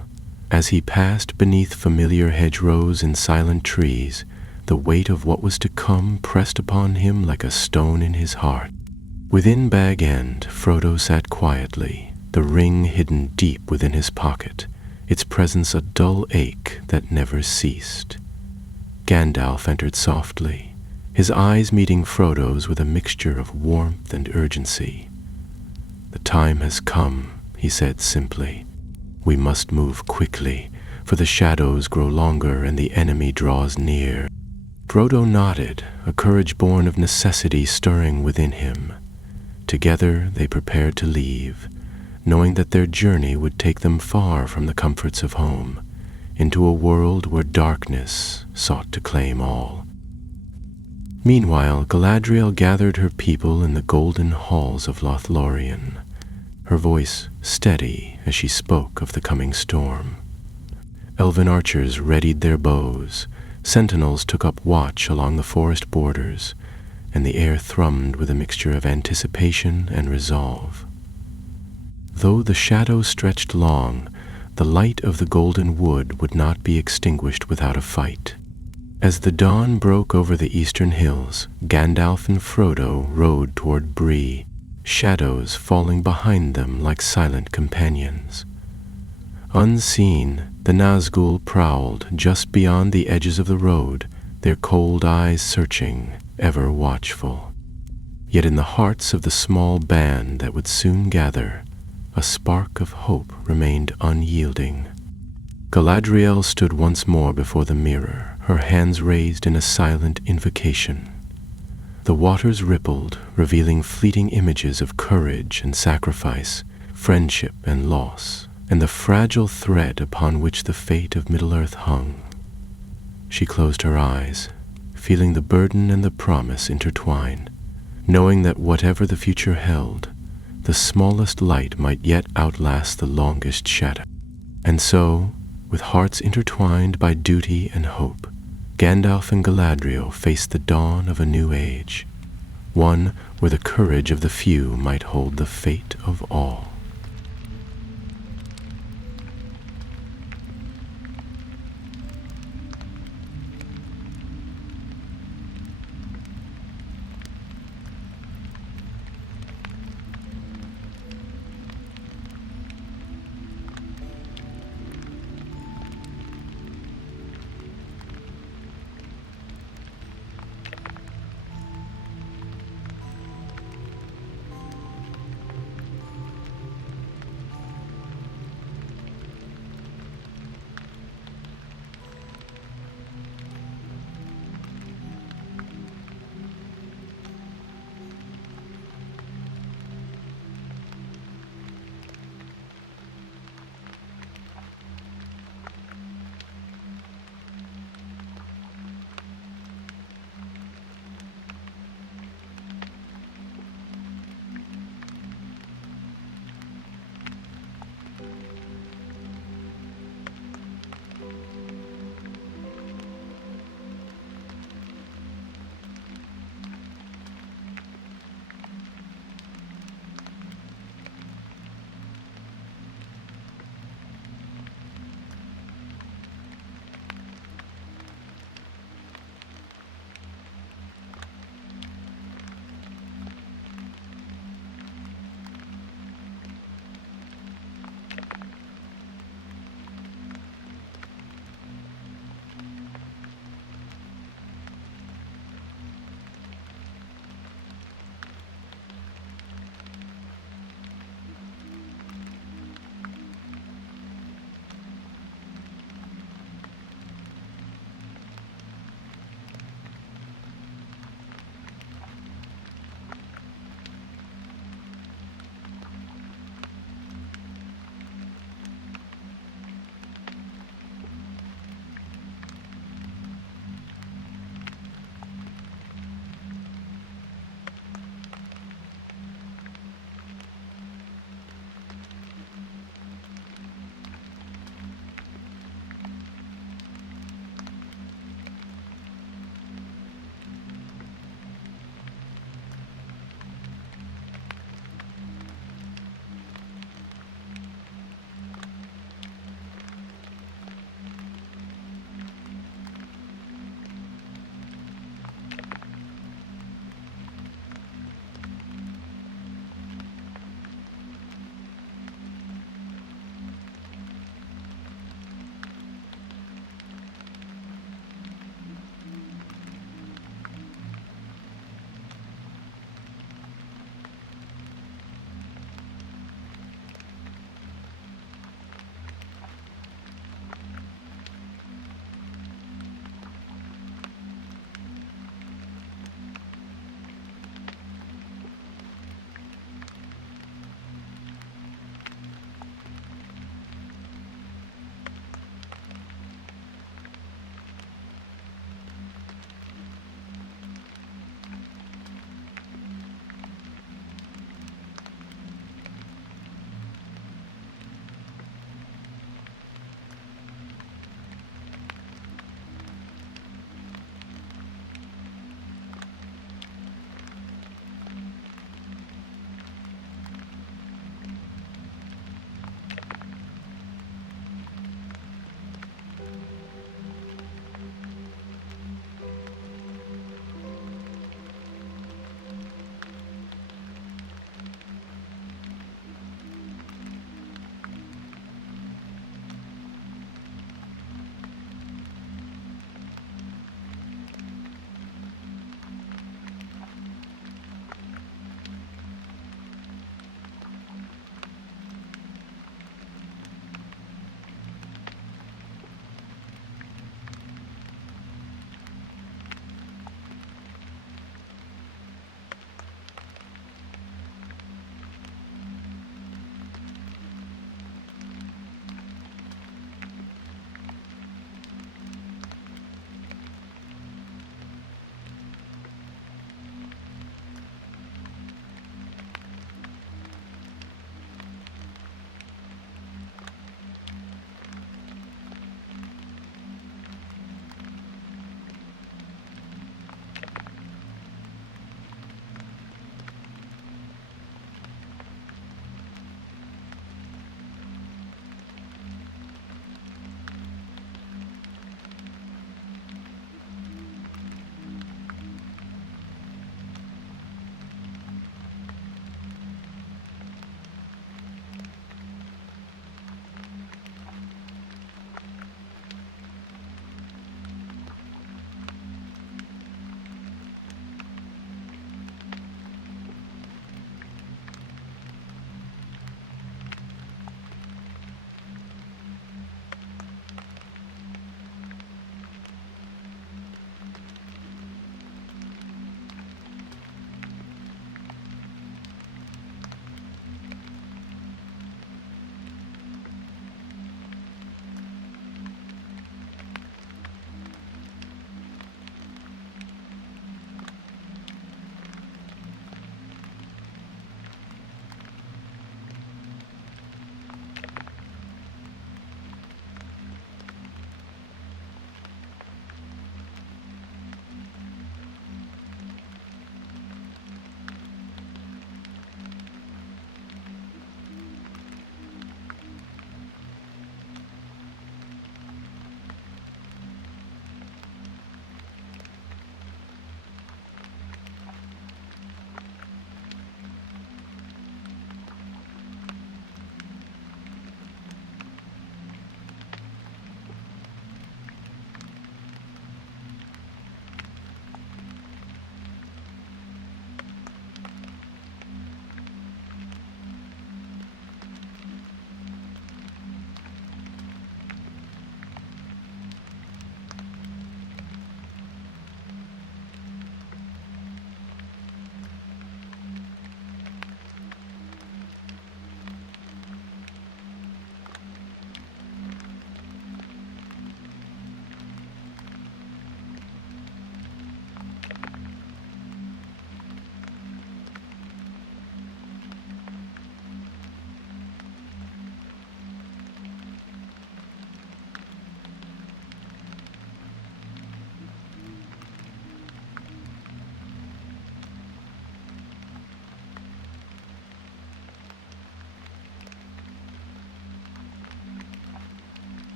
As he passed beneath familiar hedgerows and silent trees, the weight of what was to come pressed upon him like a stone in his heart. Within Bag End, Frodo sat quietly, the ring hidden deep within his pocket, its presence a dull ache that never ceased. Gandalf entered softly, his eyes meeting Frodo's with a mixture of warmth and urgency. "The time has come," he said simply. "We must move quickly, for the shadows grow longer and the enemy draws near." Frodo nodded, a courage born of necessity stirring within him. Together they prepared to leave, knowing that their journey would take them far from the comforts of home, into a world where darkness sought to claim all. Meanwhile, Galadriel gathered her people in the golden halls of Lothlorien, her voice steady as she spoke of the coming storm. Elven archers readied their bows, sentinels took up watch along the forest borders, and the air thrummed with a mixture of anticipation and resolve. Though the shadows stretched long, the light of the golden wood would not be extinguished without a fight. As the dawn broke over the eastern hills, Gandalf and Frodo rode toward Bree, shadows falling behind them like silent companions. Unseen, the Nazgul prowled just beyond the edges of the road, their cold eyes searching, ever watchful. Yet in the hearts of the small band that would soon gather, a spark of hope remained unyielding. Galadriel stood once more before the mirror, her hands raised in a silent invocation. The waters rippled, revealing fleeting images of courage and sacrifice, friendship and loss, and the fragile thread upon which the fate of Middle-earth hung. She closed her eyes, feeling the burden and the promise intertwine, knowing that whatever the future held, the smallest light might yet outlast the longest shadow. And so, with hearts intertwined by duty and hope, Gandalf and Galadriel faced the dawn of a new age, one where the courage of the few might hold the fate of all.